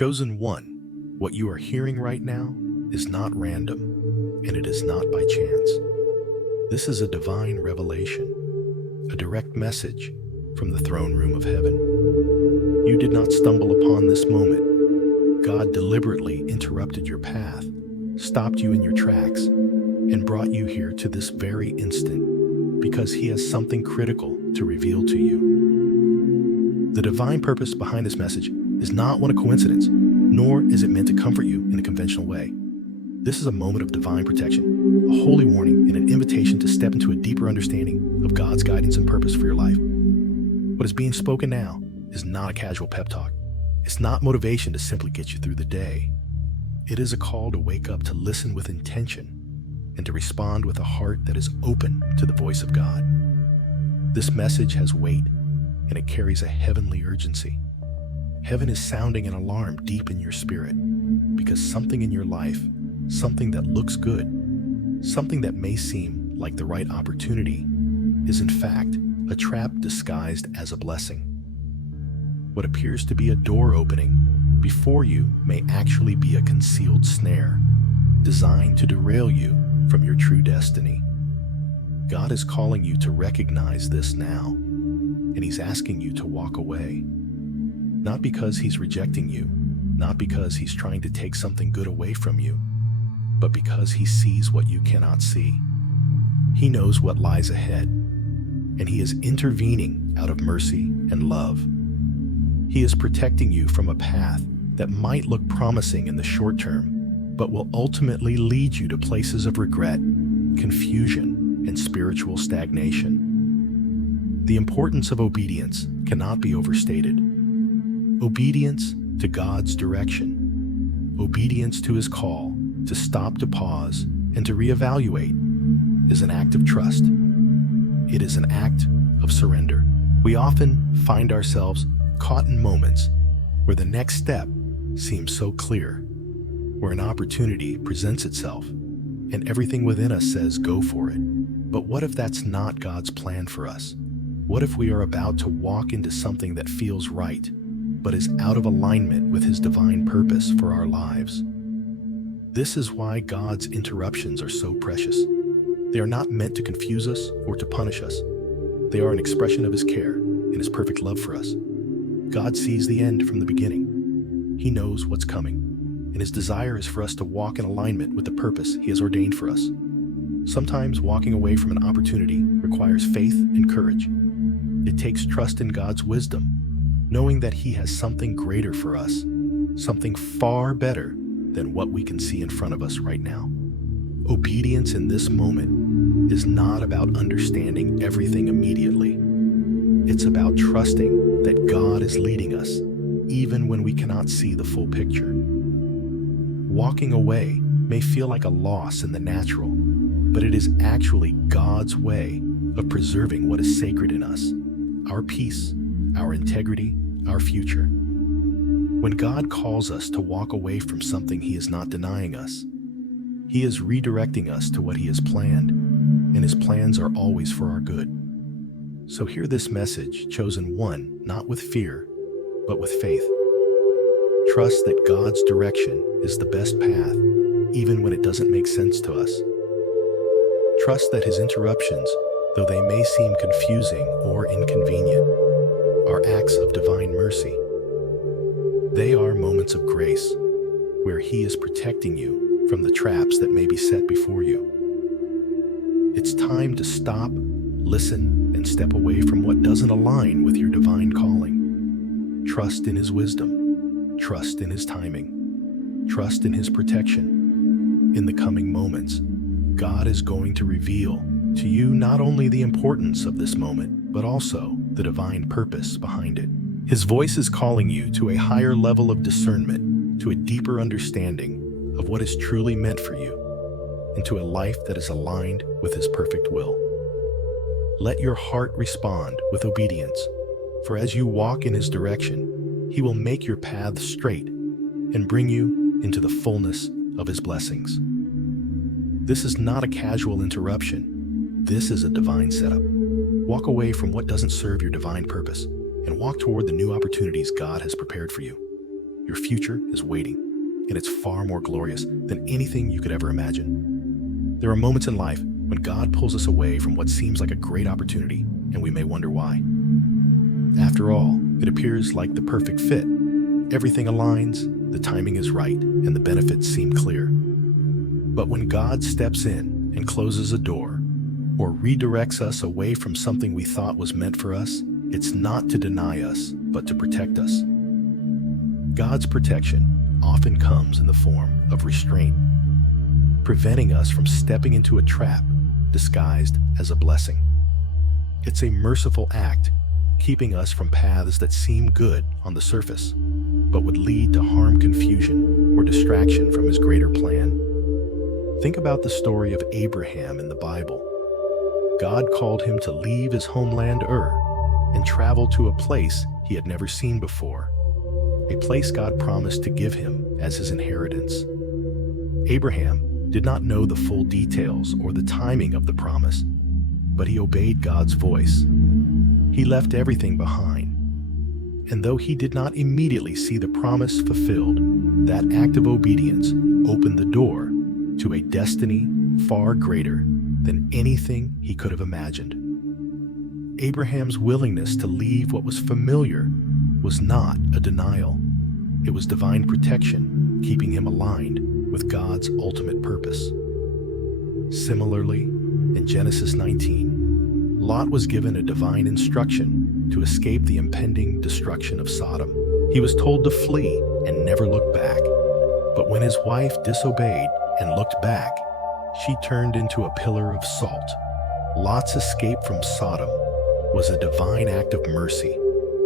Chosen One, what you are hearing right now is not random, and it is not by chance. This is a divine revelation, a direct message from the throne room of heaven. You did not stumble upon this moment. God deliberately interrupted your path, stopped you in your tracks, and brought you here to this very instant because He has something critical to reveal to you. The divine purpose behind this message is not one of coincidence, nor is it meant to comfort you in a conventional way. This is a moment of divine protection, a holy warning, and an invitation to step into a deeper understanding of God's guidance and purpose for your life. What is being spoken now is not a casual pep talk. It's not motivation to simply get you through the day. It is a call to wake up, to listen with intention, and to respond with a heart that is open to the voice of God. This message has weight, and it carries a heavenly urgency. Heaven is sounding an alarm deep in your spirit because something in your life, something that looks good, something that may seem like the right opportunity, is in fact a trap disguised as a blessing. What appears to be a door opening before you may actually be a concealed snare designed to derail you from your true destiny. God is calling you to recognize this now, and He's asking you to walk away. Not because He's rejecting you, not because He's trying to take something good away from you, but because He sees what you cannot see. He knows what lies ahead, and He is intervening out of mercy and love. He is protecting you from a path that might look promising in the short term, but will ultimately lead you to places of regret, confusion, and spiritual stagnation. The importance of obedience cannot be overstated. Obedience to God's direction, obedience to His call to stop, to pause, and to reevaluate is an act of trust. It is an act of surrender. We often find ourselves caught in moments where the next step seems so clear, where an opportunity presents itself, and everything within us says, go for it. But what if that's not God's plan for us? What if we are about to walk into something that feels right, but is out of alignment with His divine purpose for our lives? This is why God's interruptions are so precious. They are not meant to confuse us or to punish us. They are an expression of His care and His perfect love for us. God sees the end from the beginning. He knows what's coming, and His desire is for us to walk in alignment with the purpose He has ordained for us. Sometimes walking away from an opportunity requires faith and courage. It takes trust in God's wisdom, knowing that He has something greater for us, something far better than what we can see in front of us right now. Obedience in this moment is not about understanding everything immediately. It's about trusting that God is leading us, even when we cannot see the full picture. Walking away may feel like a loss in the natural, but it is actually God's way of preserving what is sacred in us, our peace, our integrity, our future. When God calls us to walk away from something He is not denying us, He is redirecting us to what He has planned, and His plans are always for our good. So hear this message, chosen one, not with fear, but with faith. Trust that God's direction is the best path, even when it doesn't make sense to us. Trust that His interruptions, though they may seem confusing or inconvenient, are acts of divine mercy. They are moments of grace, where He is protecting you from the traps that may be set before you. It's time to stop, listen, and step away from what doesn't align with your divine calling. Trust in His wisdom. Trust in His timing. Trust in His protection. In the coming moments, God is going to reveal to you not only the importance of this moment, but also the divine purpose behind it. His voice is calling you to a higher level of discernment, to a deeper understanding of what is truly meant for you, and to a life that is aligned with His perfect will. Let your heart respond with obedience, for as you walk in His direction, He will make your path straight and bring you into the fullness of His blessings. This is not a casual interruption. This is a divine setup. Walk away from what doesn't serve your divine purpose and walk toward the new opportunities God has prepared for you. Your future is waiting, and it's far more glorious than anything you could ever imagine. There are moments in life when God pulls us away from what seems like a great opportunity, and we may wonder why. After all, it appears like the perfect fit. Everything aligns, the timing is right, and the benefits seem clear. But when God steps in and closes a door, or redirects us away from something we thought was meant for us, it's not to deny us, but to protect us. God's protection often comes in the form of restraint, preventing us from stepping into a trap disguised as a blessing. It's a merciful act, keeping us from paths that seem good on the surface, but would lead to harm, confusion, or distraction from His greater plan. Think about the story of Abraham in the Bible. God called him to leave his homeland Ur and travel to a place he had never seen before, a place God promised to give him as his inheritance. Abraham did not know the full details or the timing of the promise, but he obeyed God's voice. He left everything behind. And though he did not immediately see the promise fulfilled, that act of obedience opened the door to a destiny far greater than anything he could have imagined. Abraham's willingness to leave what was familiar was not a denial. It was divine protection, keeping him aligned with God's ultimate purpose. Similarly, in Genesis 19, Lot was given a divine instruction to escape the impending destruction of Sodom. He was told to flee and never look back. But when his wife disobeyed and looked back, she turned into a pillar of salt. Lot's escape from Sodom was a divine act of mercy,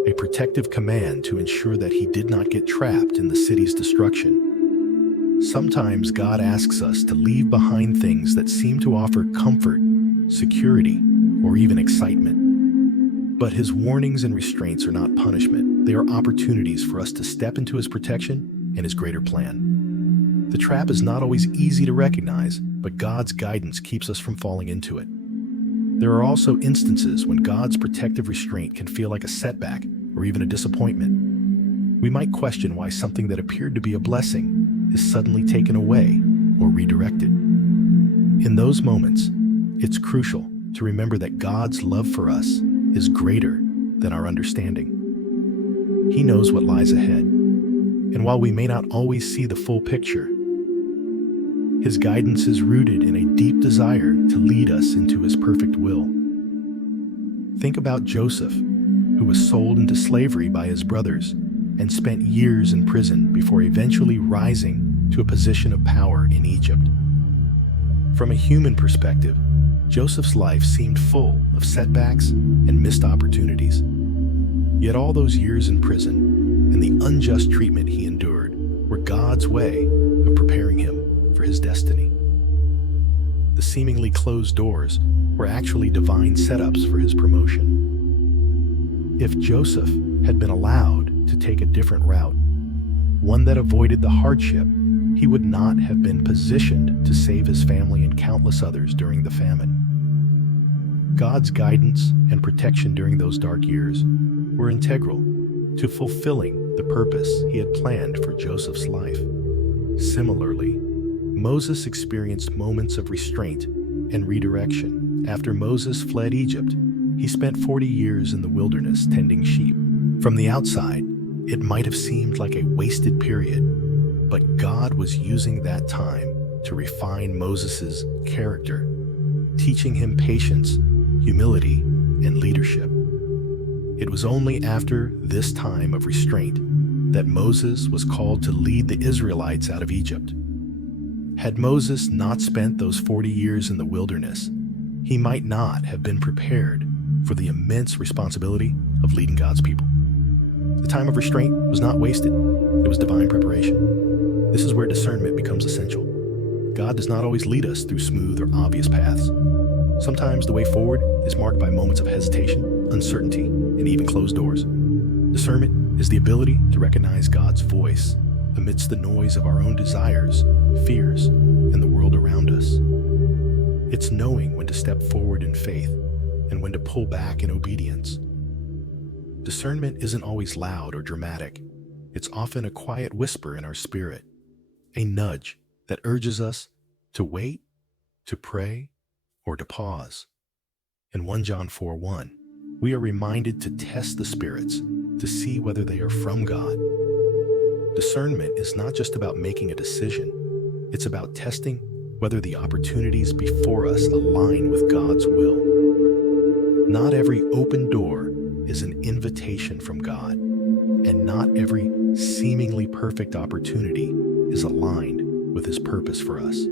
a protective command to ensure that he did not get trapped in the city's destruction. Sometimes God asks us to leave behind things that seem to offer comfort, security, or even excitement. But His warnings and restraints are not punishment. They are opportunities for us to step into His protection and His greater plan. The trap is not always easy to recognize, but God's guidance keeps us from falling into it. There are also instances when God's protective restraint can feel like a setback or even a disappointment. We might question why something that appeared to be a blessing is suddenly taken away or redirected. In those moments, it's crucial to remember that God's love for us is greater than our understanding. He knows what lies ahead, and while we may not always see the full picture, His guidance is rooted in a deep desire to lead us into His perfect will. Think about Joseph, who was sold into slavery by his brothers and spent years in prison before eventually rising to a position of power in Egypt. From a human perspective, Joseph's life seemed full of setbacks and missed opportunities. Yet all those years in prison and the unjust treatment he endured were God's way of preparing him for his destiny. The seemingly closed doors were actually divine setups for his promotion. If Joseph had been allowed to take a different route, one that avoided the hardship, he would not have been positioned to save his family and countless others during the famine. God's guidance and protection during those dark years were integral to fulfilling the purpose he had planned for Joseph's life. Similarly, Moses experienced moments of restraint and redirection. After Moses fled Egypt, he spent 40 years in the wilderness tending sheep. From the outside, it might have seemed like a wasted period, but God was using that time to refine Moses' character, teaching him patience, humility, and leadership. It was only after this time of restraint that Moses was called to lead the Israelites out of Egypt. Had Moses not spent those 40 years in the wilderness, he might not have been prepared for the immense responsibility of leading God's people. The time of restraint was not wasted. It was divine preparation. This is where discernment becomes essential. God does not always lead us through smooth or obvious paths. Sometimes the way forward is marked by moments of hesitation, uncertainty, and even closed doors. Discernment is the ability to recognize God's voice amidst the noise of our own desires, fears, and the world around us. It's knowing when to step forward in faith and when to pull back in obedience. Discernment isn't always loud or dramatic. It's often a quiet whisper in our spirit, a nudge that urges us to wait, to pray, or to pause. In 1 John 4:1, we are reminded to test the spirits to see whether they are from God. Discernment is not just about making a decision, it's about testing whether the opportunities before us align with God's will. Not every open door is an invitation from God, and not every seemingly perfect opportunity is aligned with His purpose for us.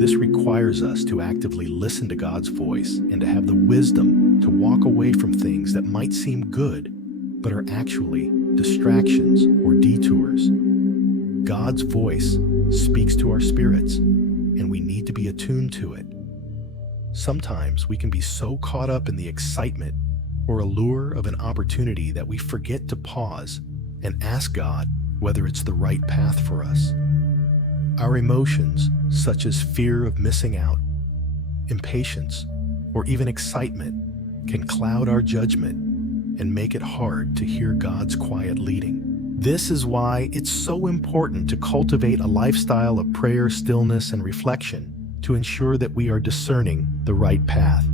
This requires us to actively listen to God's voice and to have the wisdom to walk away from things that might seem good, but are actually distractions or detours. God's voice speaks to our spirits, and we need to be attuned to it. Sometimes we can be so caught up in the excitement or allure of an opportunity that we forget to pause and ask God whether it's the right path for us. Our emotions, such as fear of missing out, impatience, or even excitement, can cloud our judgment and make it hard to hear God's quiet leading. This is why it's so important to cultivate a lifestyle of prayer, stillness, and reflection to ensure that we are discerning the right path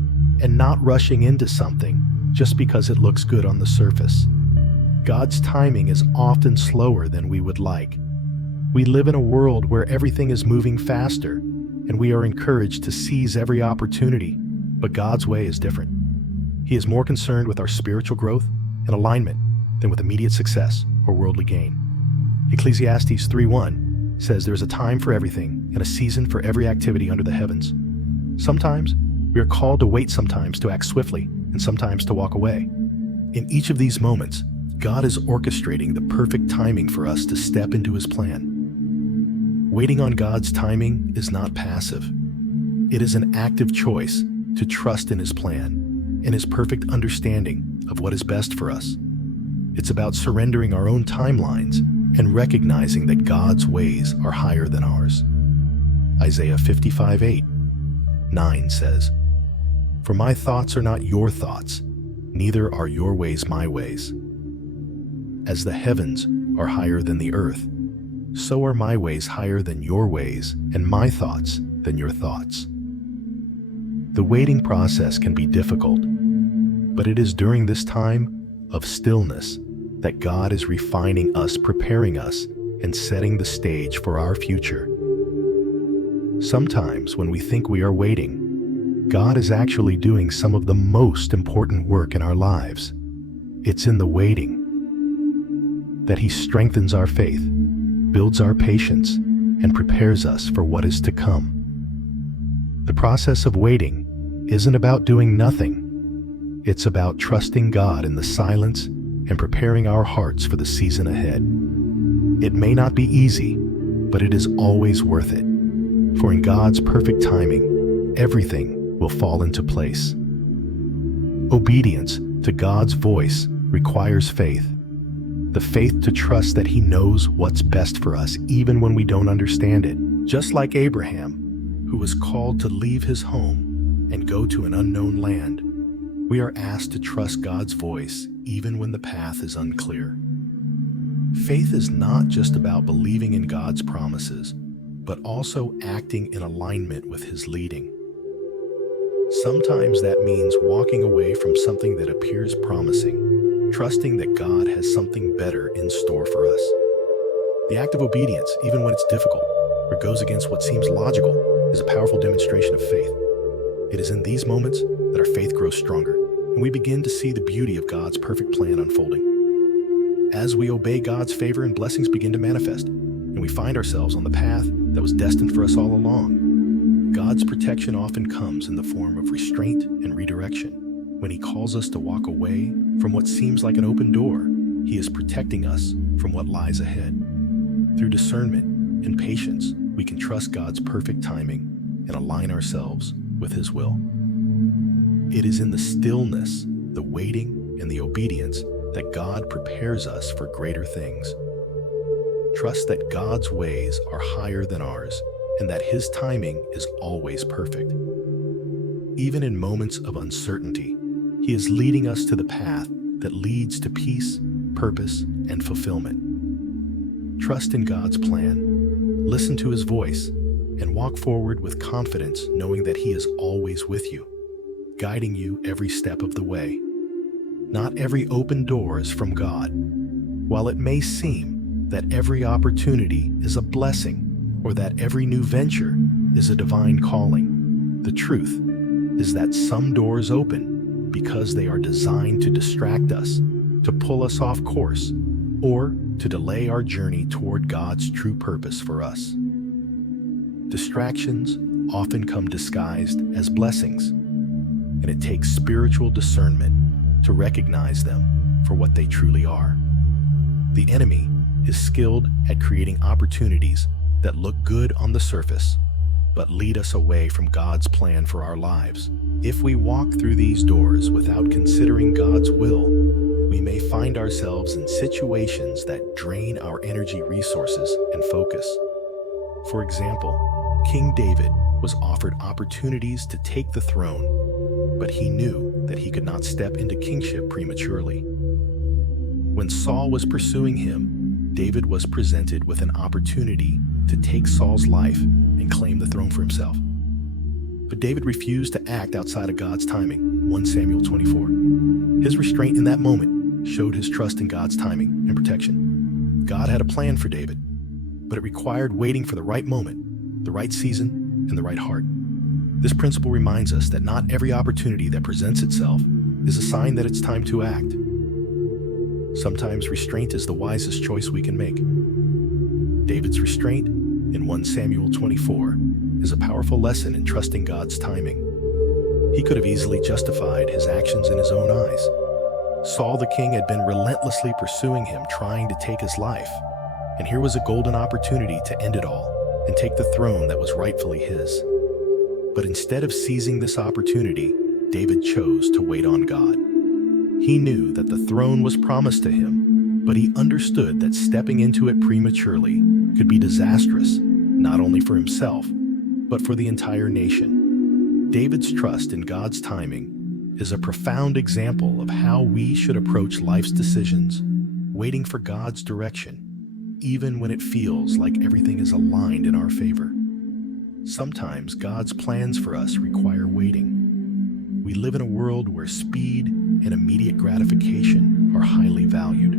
and not rushing into something just because it looks good on the surface. God's timing is often slower than we would like. We live in a world where everything is moving faster, and we are encouraged to seize every opportunity, but God's way is different. He is more concerned with our spiritual growth and alignment than with immediate success or worldly gain. Ecclesiastes 3:1 says there is a time for everything and a season for every activity under the heavens. Sometimes we are called to wait, sometimes to act swiftly, and sometimes to walk away. In each of these moments, God is orchestrating the perfect timing for us to step into His plan. Waiting on God's timing is not passive. It is an active choice to trust in His plan and His perfect understanding of what is best for us. It's about surrendering our own timelines and recognizing that God's ways are higher than ours. Isaiah 55:8-9 says, "For my thoughts are not your thoughts, neither are your ways my ways. As the heavens are higher than the earth, so are my ways higher than your ways, and my thoughts than your thoughts." The waiting process can be difficult, but it is during this time of stillness that God is refining us, preparing us, and setting the stage for our future. Sometimes when we think we are waiting, God is actually doing some of the most important work in our lives. It's in the waiting that He strengthens our faith, builds our patience, and prepares us for what is to come. The process of waiting isn't about doing nothing. It's about trusting God in the silence and preparing our hearts for the season ahead. It may not be easy, but it is always worth it. For in God's perfect timing, everything will fall into place. Obedience to God's voice requires faith. The faith to trust that He knows what's best for us even when we don't understand it. Just like Abraham, who was called to leave his home and go to an unknown land, we are asked to trust God's voice even when the path is unclear. Faith is not just about believing in God's promises, but also acting in alignment with His leading. Sometimes that means walking away from something that appears promising, trusting that God has something better in store for us. The act of obedience, even when it's difficult or goes against what seems logical, is a powerful demonstration of faith. It is in these moments that our faith grows stronger, and we begin to see the beauty of God's perfect plan unfolding. As we obey, God's favor and blessings begin to manifest, and we find ourselves on the path that was destined for us all along. God's protection often comes in the form of restraint and redirection. When He calls us to walk away from what seems like an open door, He is protecting us from what lies ahead. Through discernment and patience, we can trust God's perfect timing and align ourselves with His will. It is in the stillness, the waiting, and the obedience that God prepares us for greater things. Trust that God's ways are higher than ours and that His timing is always perfect. Even in moments of uncertainty, He is leading us to the path that leads to peace, purpose, and fulfillment. Trust in God's plan, listen to His voice, and walk forward with confidence, knowing that He is always with you, guiding you every step of the way. Not every open door is from God. While it may seem that every opportunity is a blessing or that every new venture is a divine calling, the truth is that some doors open because they are designed to distract us, to pull us off course, or to delay our journey toward God's true purpose for us. Distractions often come disguised as blessings, and it takes spiritual discernment to recognize them for what they truly are. The enemy is skilled at creating opportunities that look good on the surface, but lead us away from God's plan for our lives. If we walk through these doors without considering God's will, we may find ourselves in situations that drain our energy, resources, and focus. For example, King David was offered opportunities to take the throne, but he knew that he could not step into kingship prematurely. When Saul was pursuing him, David was presented with an opportunity to take Saul's life and claim the throne for himself. But David refused to act outside of God's timing, 1 Samuel 24. His restraint in that moment showed his trust in God's timing and protection. God had a plan for David, but it required waiting for the right moment, the right season, and the right heart. This principle reminds us that not every opportunity that presents itself is a sign that it's time to act. Sometimes restraint is the wisest choice we can make. David's restraint in 1 Samuel 24 is a powerful lesson in trusting God's timing. He could have easily justified his actions in his own eyes. Saul the king had been relentlessly pursuing him, trying to take his life, and here was a golden opportunity to end it all and take the throne that was rightfully his. But instead of seizing this opportunity, David chose to wait on God. He knew that the throne was promised to him, but he understood that stepping into it prematurely could be disastrous, not only for himself, but for the entire nation. David's trust in God's timing is a profound example of how we should approach life's decisions, waiting for God's direction, even when it feels like everything is aligned in our favor. Sometimes God's plans for us require waiting. We live in a world where speed and immediate gratification are highly valued.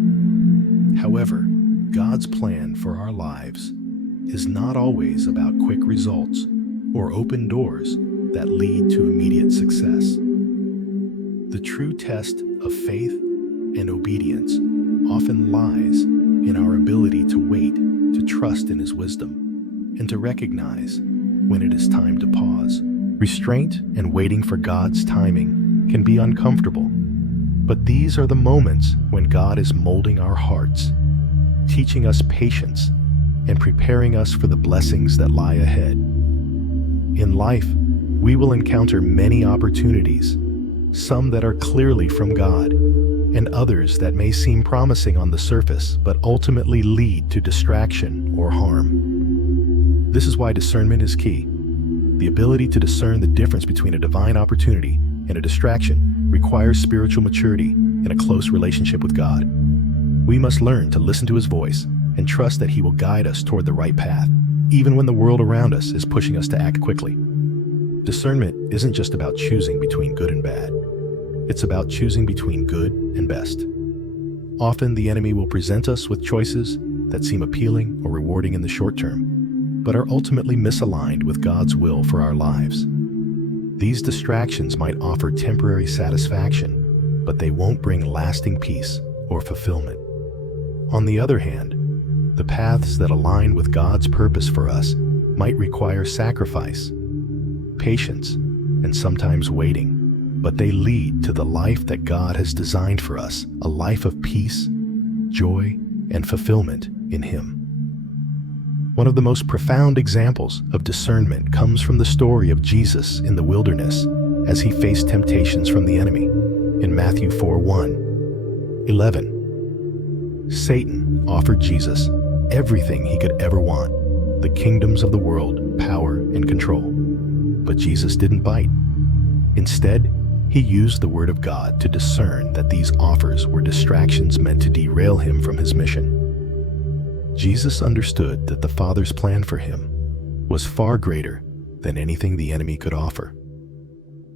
However, God's plan for our lives is not always about quick results or open doors that lead to immediate success. The true test of faith and obedience often lies in our ability to wait, to trust in His wisdom, and to recognize when it is time to pause. Restraint and waiting for God's timing can be uncomfortable, but these are the moments when God is molding our hearts, teaching us patience, and preparing us for the blessings that lie ahead. In life, we will encounter many opportunities, some that are clearly from God, and others that may seem promising on the surface but ultimately lead to distraction or harm. This is why discernment is key. The ability to discern the difference between a divine opportunity and a distraction requires spiritual maturity and a close relationship with God. We must learn to listen to His voice and trust that He will guide us toward the right path, even when the world around us is pushing us to act quickly. Discernment isn't just about choosing between good and bad. It's about choosing between good and best. Often the enemy will present us with choices that seem appealing or rewarding in the short term, but are ultimately misaligned with God's will for our lives. These distractions might offer temporary satisfaction, but they won't bring lasting peace or fulfillment. On the other hand, the paths that align with God's purpose for us might require sacrifice, patience, and sometimes waiting, but they lead to the life that God has designed for us, a life of peace, joy, and fulfillment in Him. One of the most profound examples of discernment comes from the story of Jesus in the wilderness as He faced temptations from the enemy. In Matthew 4:11, Satan offered Jesus everything he could ever want, the kingdoms of the world, power, and control. But Jesus didn't bite. Instead, He used the Word of God to discern that these offers were distractions meant to derail him from his mission. Jesus understood that the Father's plan for him was far greater than anything the enemy could offer.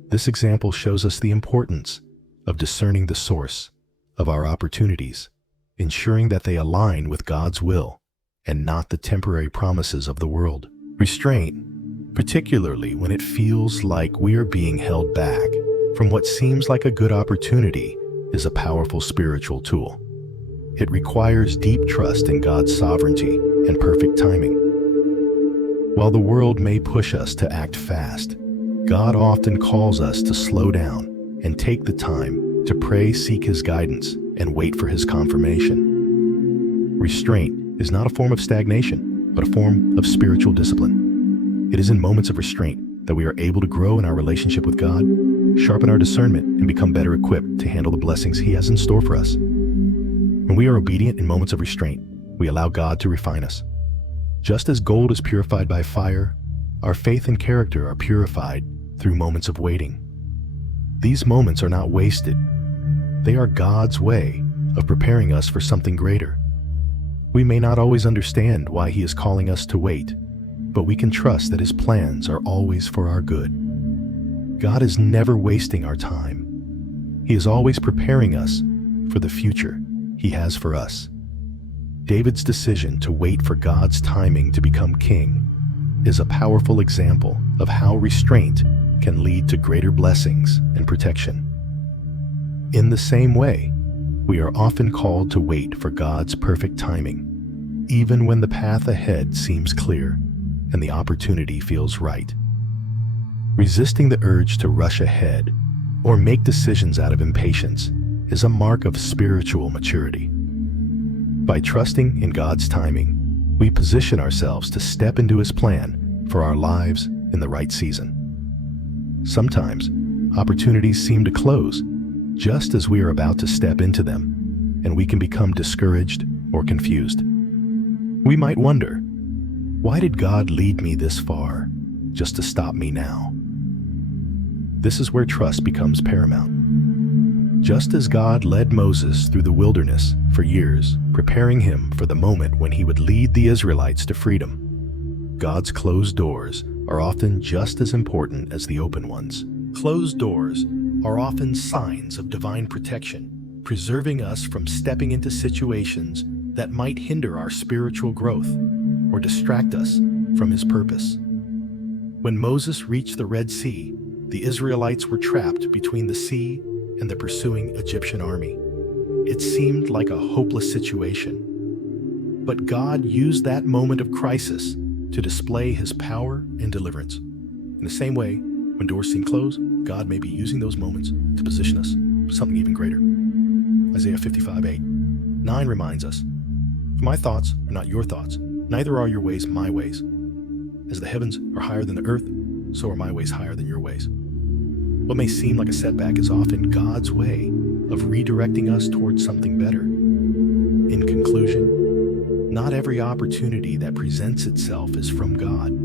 This example shows us the importance of discerning the source of our opportunities, ensuring that they align with God's will and not the temporary promises of the world. Restraint, particularly when it feels like we are being held back from what seems like a good opportunity, is a powerful spiritual tool. It requires deep trust in God's sovereignty and perfect timing. While the world may push us to act fast, God often calls us to slow down and take the time to pray, seek His guidance, and wait for His confirmation. Restraint is not a form of stagnation, but a form of spiritual discipline. It is in moments of restraint that we are able to grow in our relationship with God, sharpen our discernment, and become better equipped to handle the blessings He has in store for us. When we are obedient in moments of restraint, we allow God to refine us. Just as gold is purified by fire, our faith and character are purified through moments of waiting. These moments are not wasted. They are God's way of preparing us for something greater. We may not always understand why He is calling us to wait, but we can trust that His plans are always for our good. God is never wasting our time. He is always preparing us for the future He has for us. David's decision to wait for God's timing to become king is a powerful example of how restraint can lead to greater blessings and protection. In the same way, we are often called to wait for God's perfect timing, even when the path ahead seems clear and the opportunity feels right. Resisting the urge to rush ahead or make decisions out of impatience is a mark of spiritual maturity. By trusting in God's timing, we position ourselves to step into His plan for our lives in the right season. Sometimes, opportunities seem to close just as we are about to step into them, and we can become discouraged or confused. We might wonder, why did God lead me this far just to stop me now? This is where trust becomes paramount. Just as God led Moses through the wilderness for years, preparing him for the moment when he would lead the Israelites to freedom, God's closed doors are often just as important as the open ones. Closed doors are often signs of divine protection, preserving us from stepping into situations that might hinder our spiritual growth or distract us from His purpose. When Moses reached the Red Sea, the Israelites were trapped between the sea and the pursuing Egyptian army. It seemed like a hopeless situation. But God used that moment of crisis to display His power and deliverance. In the same way, when doors seem closed, God may be using those moments to position us for something even greater. Isaiah 55:8. Reminds us, "For my thoughts are not your thoughts, neither are your ways my ways. As the heavens are higher than the earth, so are my ways higher than your ways." What may seem like a setback is often God's way of redirecting us towards something better. In conclusion, not every opportunity that presents itself is from God.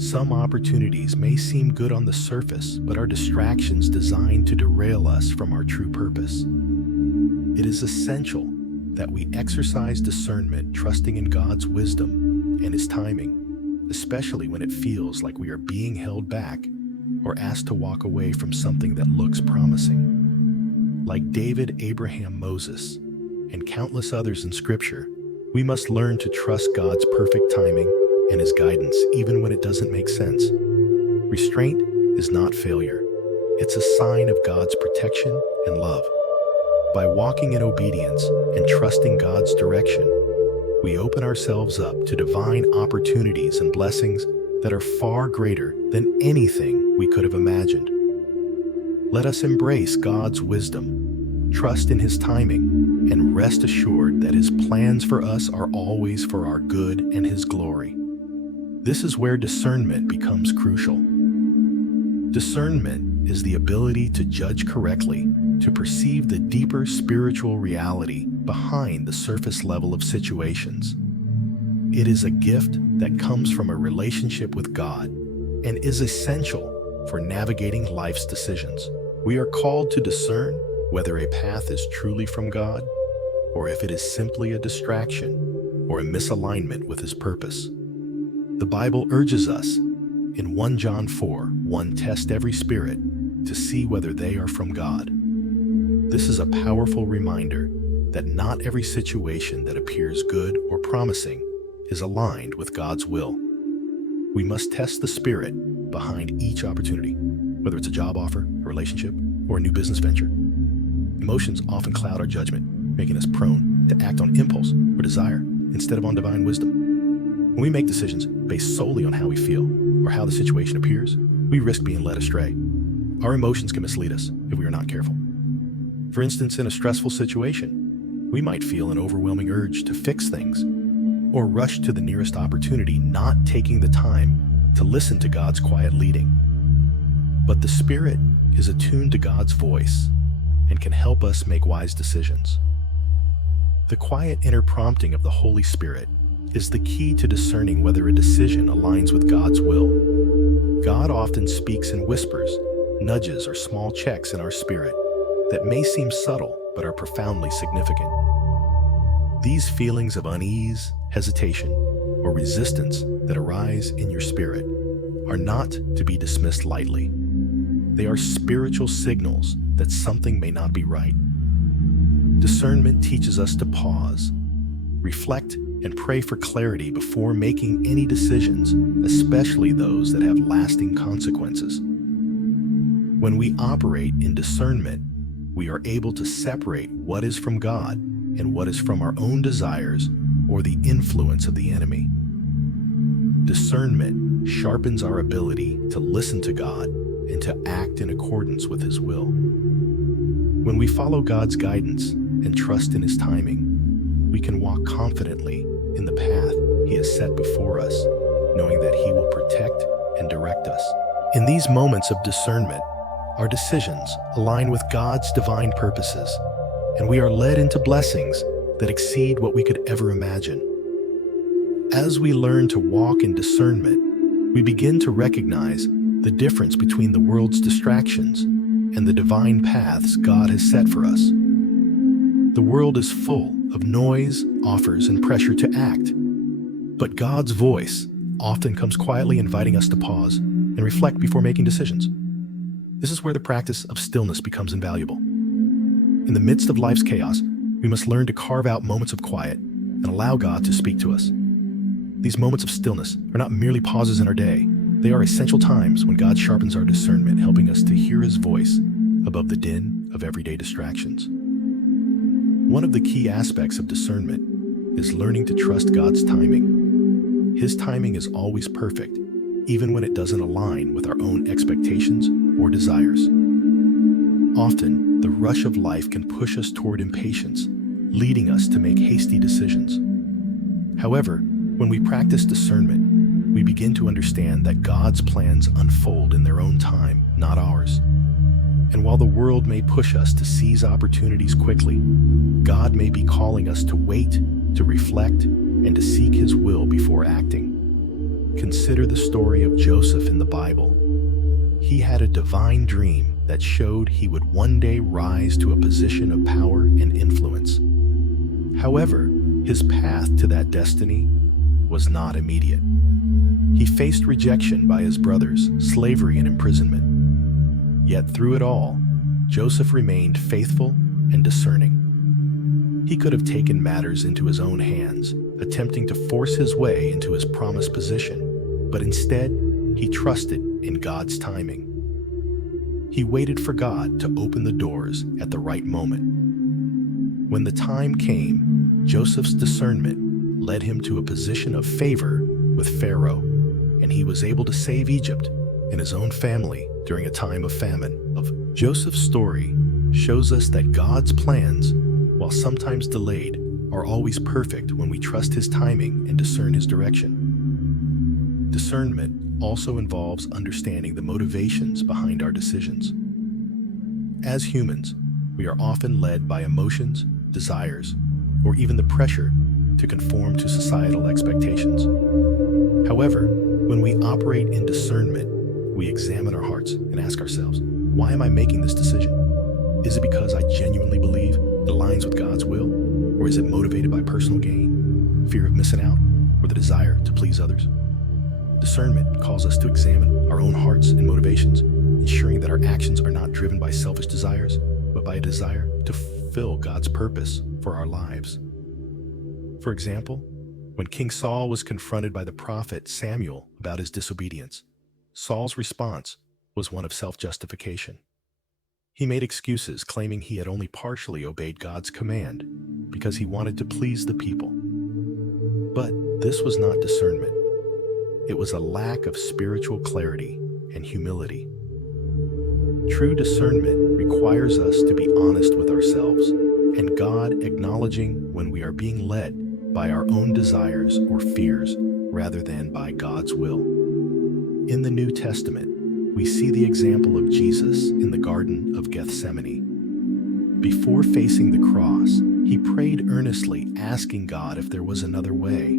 Some opportunities may seem good on the surface, but are distractions designed to derail us from our true purpose. It is essential that we exercise discernment, trusting in God's wisdom and His timing, especially when it feels like we are being held back or asked to walk away from something that looks promising. Like David, Abraham, Moses, and countless others in Scripture, we must learn to trust God's perfect timing and His guidance even when it doesn't make sense. Restraint is not failure. It's a sign of God's protection and love. By walking in obedience and trusting God's direction, we open ourselves up to divine opportunities and blessings that are far greater than anything we could have imagined. Let us embrace God's wisdom, trust in His timing, and rest assured that His plans for us are always for our good and His glory. This is where discernment becomes crucial. Discernment is the ability to judge correctly, to perceive the deeper spiritual reality behind the surface level of situations. It is a gift that comes from a relationship with God and is essential for navigating life's decisions. We are called to discern whether a path is truly from God or if it is simply a distraction or a misalignment with His purpose. The Bible urges us in 1 John 4:1, test every spirit to see whether they are from God. This is a powerful reminder that not every situation that appears good or promising is aligned with God's will. We must test the spirit behind each opportunity, whether it's a job offer, a relationship, or a new business venture. Emotions often cloud our judgment, making us prone to act on impulse or desire instead of on divine wisdom. When we make decisions based solely on how we feel or how the situation appears, we risk being led astray. Our emotions can mislead us if we are not careful. For instance, in a stressful situation, we might feel an overwhelming urge to fix things or rush to the nearest opportunity, not taking the time to listen to God's quiet leading. But the Spirit is attuned to God's voice and can help us make wise decisions. The quiet inner prompting of the Holy Spirit is the key to discerning whether a decision aligns with God's will. God often speaks in whispers, nudges, or small checks in our spirit that may seem subtle but are profoundly significant. These feelings of unease, hesitation, or resistance that arise in your spirit are not to be dismissed lightly. They are spiritual signals that something may not be right. Discernment teaches us to pause, reflect, and pray for clarity before making any decisions, especially those that have lasting consequences. When we operate in discernment, we are able to separate what is from God and what is from our own desires or the influence of the enemy. Discernment sharpens our ability to listen to God and to act in accordance with His will. When we follow God's guidance and trust in His timing, we can walk confidently in the path He has set before us, knowing that He will protect and direct us. In these moments of discernment, our decisions align with God's divine purposes, and we are led into blessings that exceed what we could ever imagine. As we learn to walk in discernment, we begin to recognize the difference between the world's distractions and the divine paths God has set for us. The world is full of noise, offers, and pressure to act, but God's voice often comes quietly inviting us to pause and reflect before making decisions. This is where the practice of stillness becomes invaluable. In the midst of life's chaos, we must learn to carve out moments of quiet and allow God to speak to us. These moments of stillness are not merely pauses in our day. They are essential times when God sharpens our discernment, helping us to hear His voice above the din of everyday distractions. One of the key aspects of discernment is learning to trust God's timing. His timing is always perfect, even when it doesn't align with our own expectations or desires. Often, the rush of life can push us toward impatience, leading us to make hasty decisions. However, when we practice discernment, we begin to understand that God's plans unfold in their own time, not ours. And while the world may push us to seize opportunities quickly, God may be calling us to wait, to reflect, and to seek His will before acting. Consider the story of Joseph in the Bible. He had a divine dream that showed he would one day rise to a position of power and influence. However, his path to that destiny was not immediate. He faced rejection by his brothers, slavery, and imprisonment. Yet through it all, Joseph remained faithful and discerning. He could have taken matters into his own hands, attempting to force his way into his promised position, but instead, he trusted in God's timing. He waited for God to open the doors at the right moment. When the time came, Joseph's discernment led him to a position of favor with Pharaoh, and he was able to save Egypt and his own family during a time of famine. Joseph's story shows us that God's plans, while sometimes delayed, are always perfect when we trust His timing and discern His direction. Discernment also involves understanding the motivations behind our decisions. As humans, we are often led by emotions, desires, or even the pressure to conform to societal expectations. However, when we operate in discernment, we examine our hearts and ask ourselves, Why am I making this decision? Is it because I genuinely believe it aligns with God's will? Or is it motivated by personal gain, fear of missing out, or the desire to please others? Discernment calls us to examine our own hearts and motivations, ensuring that our actions are not driven by selfish desires, but by a desire to fulfill God's purpose for our lives. For example, when King Saul was confronted by the prophet Samuel about his disobedience, Saul's response was one of self-justification. He made excuses claiming he had only partially obeyed God's command because he wanted to please the people. But this was not discernment. It was a lack of spiritual clarity and humility. True discernment requires us to be honest with ourselves and God, acknowledging when we are being led by our own desires or fears rather than by God's will. In the New Testament, we see the example of Jesus in the Garden of Gethsemane. Before facing the cross, he prayed earnestly, asking God if there was another way.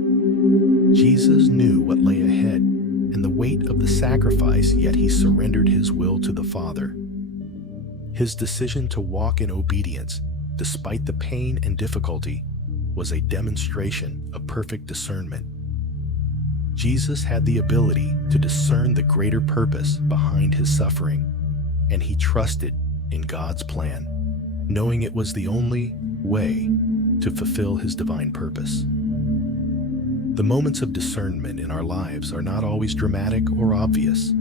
Jesus knew what lay ahead and the weight of the sacrifice, yet he surrendered his will to the Father. His decision to walk in obedience, despite the pain and difficulty, was a demonstration of perfect discernment. Jesus had the ability to discern the greater purpose behind his suffering, and he trusted in God's plan, knowing it was the only way to fulfill his divine purpose. The moments of discernment in our lives are not always dramatic or obvious.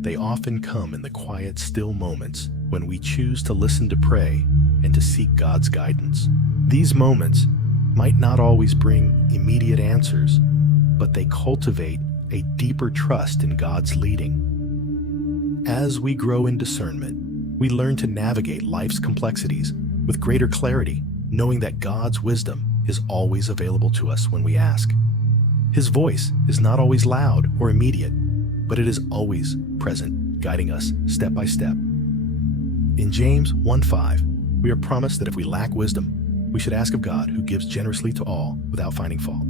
They often come in the quiet, still moments when we choose to listen, to pray, and to seek God's guidance. These moments might not always bring immediate answers, but they cultivate a deeper trust in God's leading. As we grow in discernment, we learn to navigate life's complexities with greater clarity, knowing that God's wisdom is always available to us when we ask. His voice is not always loud or immediate, but it is always present, guiding us step by step. In James 1:5, we are promised that if we lack wisdom, we should ask of God, who gives generously to all without finding fault.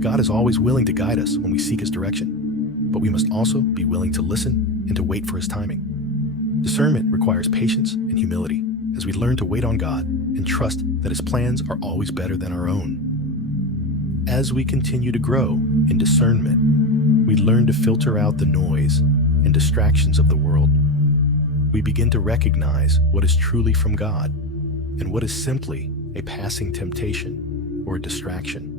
God is always willing to guide us when we seek his direction, but we must also be willing to listen and to wait for his timing. Discernment requires patience and humility as we learn to wait on God and trust that his plans are always better than our own. As we continue to grow in discernment, we learn to filter out the noise and distractions of the world. We begin to recognize what is truly from God and what is simply a passing temptation or a distraction.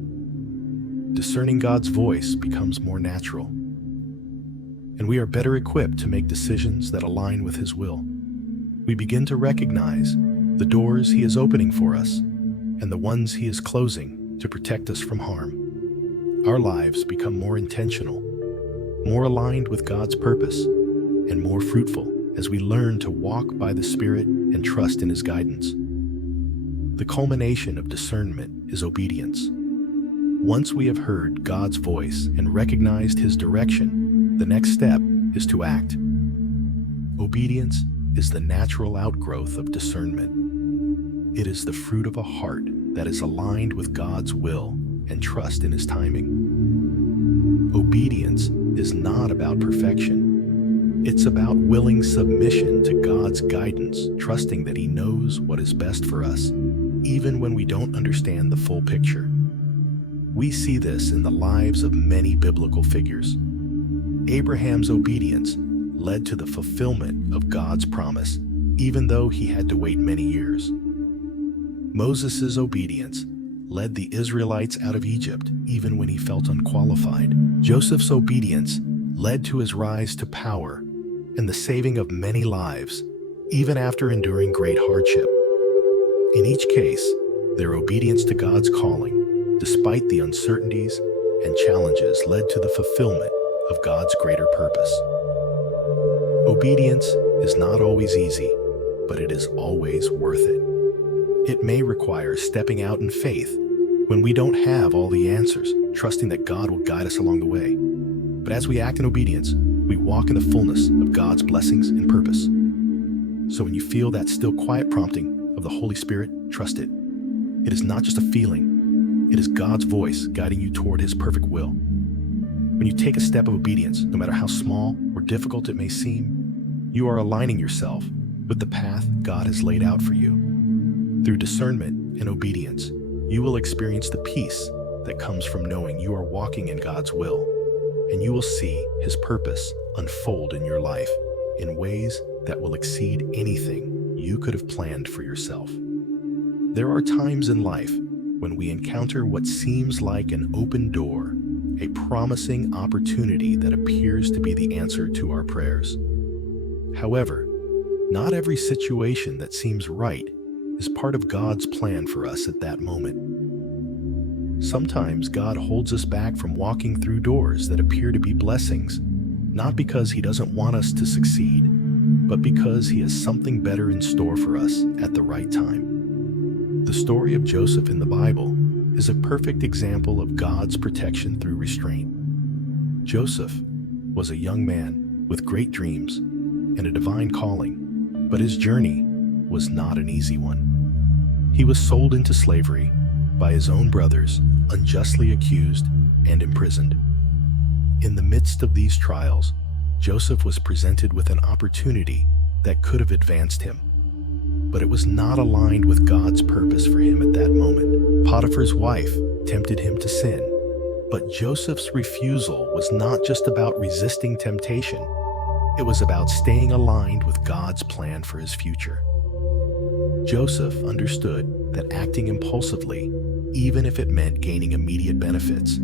Discerning God's voice becomes more natural, and we are better equipped to make decisions that align with his will. We begin to recognize the doors he is opening for us and the ones he is closing to protect us from harm. Our lives become more intentional, more aligned with God's purpose, and more fruitful as we learn to walk by the Spirit and trust in his guidance. The culmination of discernment is obedience. Once we have heard God's voice and recognized his direction, the next step is to act. Obedience is the natural outgrowth of discernment. It is the fruit of a heart that is aligned with God's will and trust in his timing. Obedience is not about perfection. It's about willing submission to God's guidance, trusting that he knows what is best for us, even when we don't understand the full picture. We see this in the lives of many biblical figures. Abraham's obedience led to the fulfillment of God's promise, even though he had to wait many years. Moses' obedience led the Israelites out of Egypt, even when he felt unqualified. Joseph's obedience led to his rise to power and the saving of many lives, even after enduring great hardship. In each case, their obedience to God's calling, despite the uncertainties and challenges, led to the fulfillment of God's greater purpose. Obedience is not always easy, but it is always worth it. It may require stepping out in faith when we don't have all the answers, trusting that God will guide us along the way. But as we act in obedience, we walk in the fullness of God's blessings and purpose. So when you feel that still quiet prompting of the Holy Spirit, trust it. It is not just a feeling. It is God's voice guiding you toward his perfect will. When you take a step of obedience, no matter how small or difficult it may seem, you are aligning yourself with the path God has laid out for you. Through discernment and obedience, you will experience the peace that comes from knowing you are walking in God's will, and you will see His purpose unfold in your life in ways that will exceed anything you could have planned for yourself. There are times in life when we encounter what seems like an open door, a promising opportunity that appears to be the answer to our prayers. However, not every situation that seems right is part of God's plan for us at that moment. Sometimes God holds us back from walking through doors that appear to be blessings, not because He doesn't want us to succeed, but because He has something better in store for us at the right time. The story of Joseph in the Bible is a perfect example of God's protection through restraint. Joseph was a young man with great dreams and a divine calling, but his journey was not an easy one. He was sold into slavery by his own brothers, unjustly accused and imprisoned. In the midst of these trials, Joseph was presented with an opportunity that could have advanced him, but it was not aligned with God's purpose for him at that moment. Potiphar's wife tempted him to sin, but Joseph's refusal was not just about resisting temptation. It was about staying aligned with God's plan for his future. Joseph understood that acting impulsively, even if it meant gaining immediate benefits,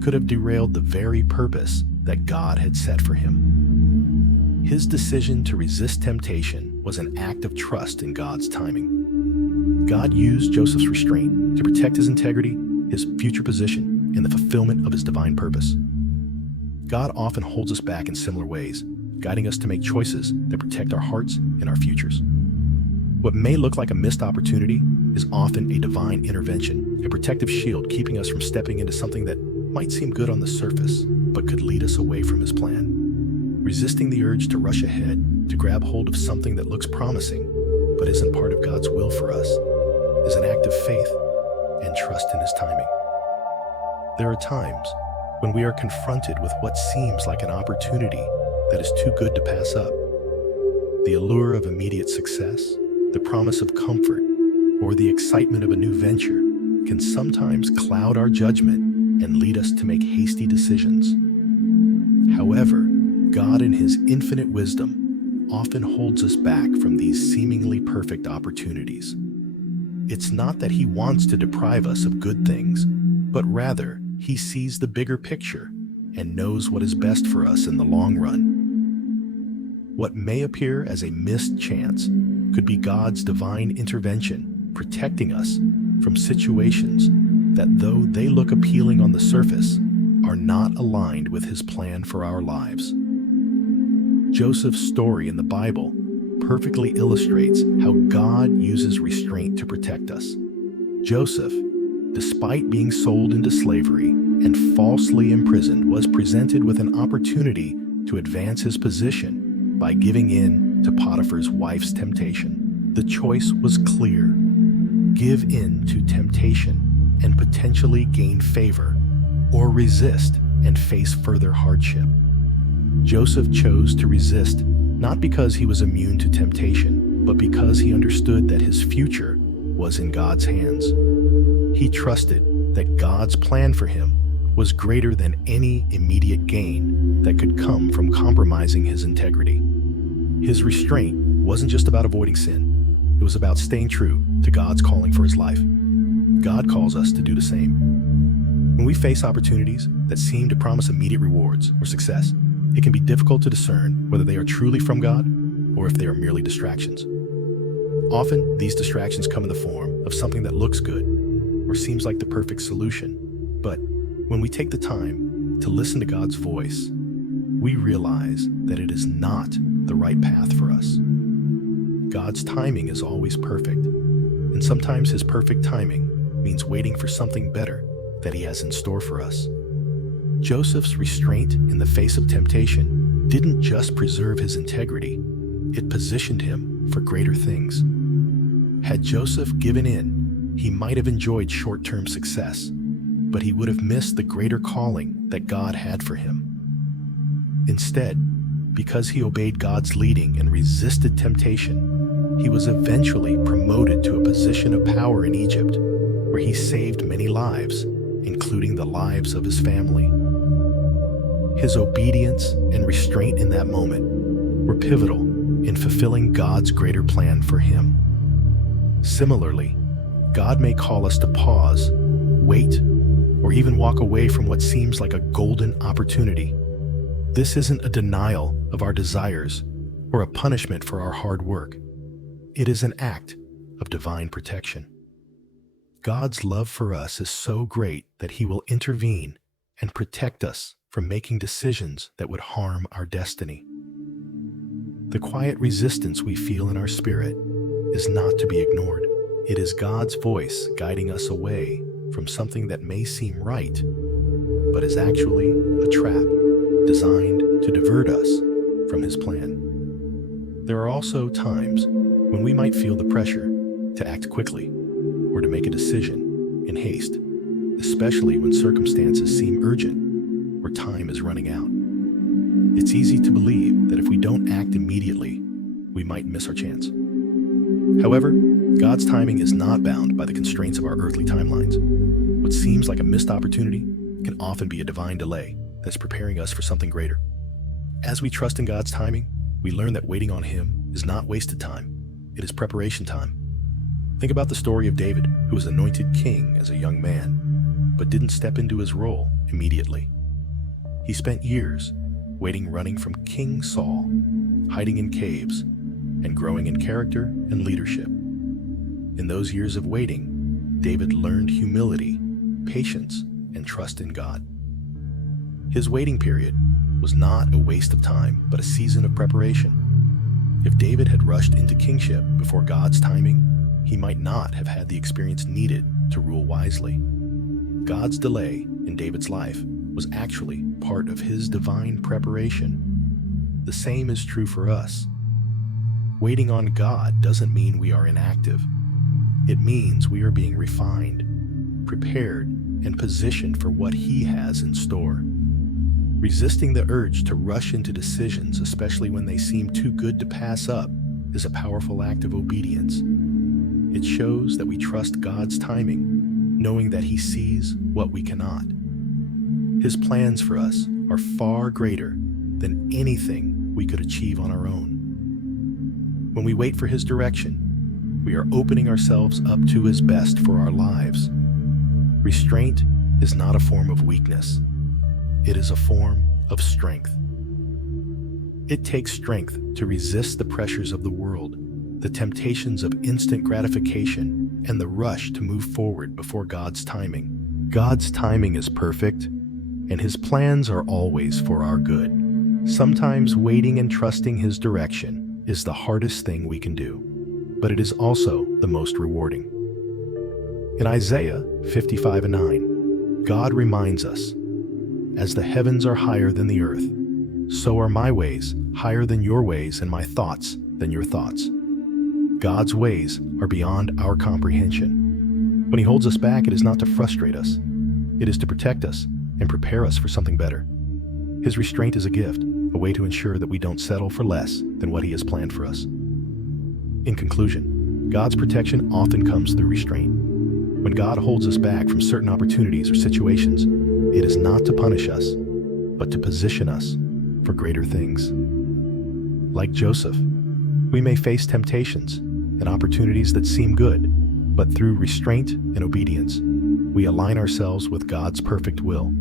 could have derailed the very purpose that God had set for him. His decision to resist temptation was an act of trust in God's timing. God used Joseph's restraint to protect his integrity, his future position, and the fulfillment of his divine purpose. God often holds us back in similar ways, guiding us to make choices that protect our hearts and our futures. What may look like a missed opportunity is often a divine intervention, a protective shield keeping us from stepping into something that might seem good on the surface, but could lead us away from His plan. Resisting the urge to rush ahead, to grab hold of something that looks promising, but isn't part of God's will for us, is an act of faith and trust in His timing. There are times when we are confronted with what seems like an opportunity that is too good to pass up. The allure of immediate success, the promise of comfort, or the excitement of a new venture can sometimes cloud our judgment and lead us to make hasty decisions. However, God in His infinite wisdom often holds us back from these seemingly perfect opportunities. It's not that He wants to deprive us of good things, but rather He sees the bigger picture and knows what is best for us in the long run. What may appear as a missed chance could be God's divine intervention, protecting us from situations that, though they look appealing on the surface, are not aligned with His plan for our lives. Joseph's story in the Bible perfectly illustrates how God uses restraint to protect us. Joseph, despite being sold into slavery and falsely imprisoned, was presented with an opportunity to advance his position by giving in to Potiphar's wife's temptation. The choice was clear: give in to temptation and potentially gain favor, or resist and face further hardship. Joseph chose to resist, not because he was immune to temptation, but because he understood that his future was in God's hands. He trusted that God's plan for him was greater than any immediate gain that could come from compromising his integrity. His restraint wasn't just about avoiding sin. It was about staying true to God's calling for his life. God calls us to do the same. When we face opportunities that seem to promise immediate rewards or success, it can be difficult to discern whether they are truly from God or if they are merely distractions. Often, these distractions come in the form of something that looks good or seems like the perfect solution. But when we take the time to listen to God's voice, we realize that it is not the right path for us. God's timing is always perfect, and sometimes His perfect timing means waiting for something better that He has in store for us. Joseph's restraint in the face of temptation didn't just preserve his integrity, it positioned him for greater things. Had Joseph given in, he might have enjoyed short-term success, but he would have missed the greater calling that God had for him. Instead, Because he obeyed God's leading and resisted temptation, he was eventually promoted to a position of power in Egypt, where he saved many lives, including the lives of his family. His obedience and restraint in that moment were pivotal in fulfilling God's greater plan for him. Similarly, God may call us to pause, wait, or even walk away from what seems like a golden opportunity. This isn't a denial of our desires or a punishment for our hard work. It is an act of divine protection. God's love for us is so great that he will intervene and protect us from making decisions that would harm our destiny. The quiet resistance we feel in our spirit is not to be ignored. It is God's voice guiding us away from something that may seem right, but is actually a trap designed to divert us from his plan. There are also times when we might feel the pressure to act quickly or to make a decision in haste, especially when circumstances seem urgent or time is running out. It's easy to believe that if we don't act immediately, we might miss our chance. However, God's timing is not bound by the constraints of our earthly timelines. What seems like a missed opportunity can often be a divine delay that's preparing us for something greater. As we trust in God's timing, we learn that waiting on him is not wasted time. It is preparation time. Think about the story of David, who was anointed king as a young man, but didn't step into his role immediately. He spent years waiting, running from King Saul, hiding in caves, and growing in character and leadership. In those years of waiting, David learned humility, patience, and trust in God. His waiting period was not a waste of time, but a season of preparation. If David had rushed into kingship before God's timing, he might not have had the experience needed to rule wisely. God's delay in David's life was actually part of his divine preparation. The same is true for us. Waiting on God doesn't mean we are inactive. It means we are being refined, prepared, and positioned for what he has in store. Resisting the urge to rush into decisions, especially when they seem too good to pass up, is a powerful act of obedience. It shows that we trust God's timing, knowing that he sees what we cannot. His plans for us are far greater than anything we could achieve on our own. When we wait for his direction, we are opening ourselves up to his best for our lives. Restraint is not a form of weakness. It is a form of strength. It takes strength to resist the pressures of the world, the temptations of instant gratification, and the rush to move forward before God's timing. God's timing is perfect, and his plans are always for our good. Sometimes waiting and trusting his direction is the hardest thing we can do, but it is also the most rewarding. In Isaiah 55:9, God reminds us, "As the heavens are higher than the earth, so are my ways higher than your ways, and my thoughts than your thoughts." God's ways are beyond our comprehension. When he holds us back, it is not to frustrate us. It is to protect us and prepare us for something better. His restraint is a gift, a way to ensure that we don't settle for less than what he has planned for us. In conclusion, God's protection often comes through restraint. When God holds us back from certain opportunities or situations, it is not to punish us, but to position us for greater things. Like Joseph, we may face temptations and opportunities that seem good, but through restraint and obedience, we align ourselves with God's perfect will.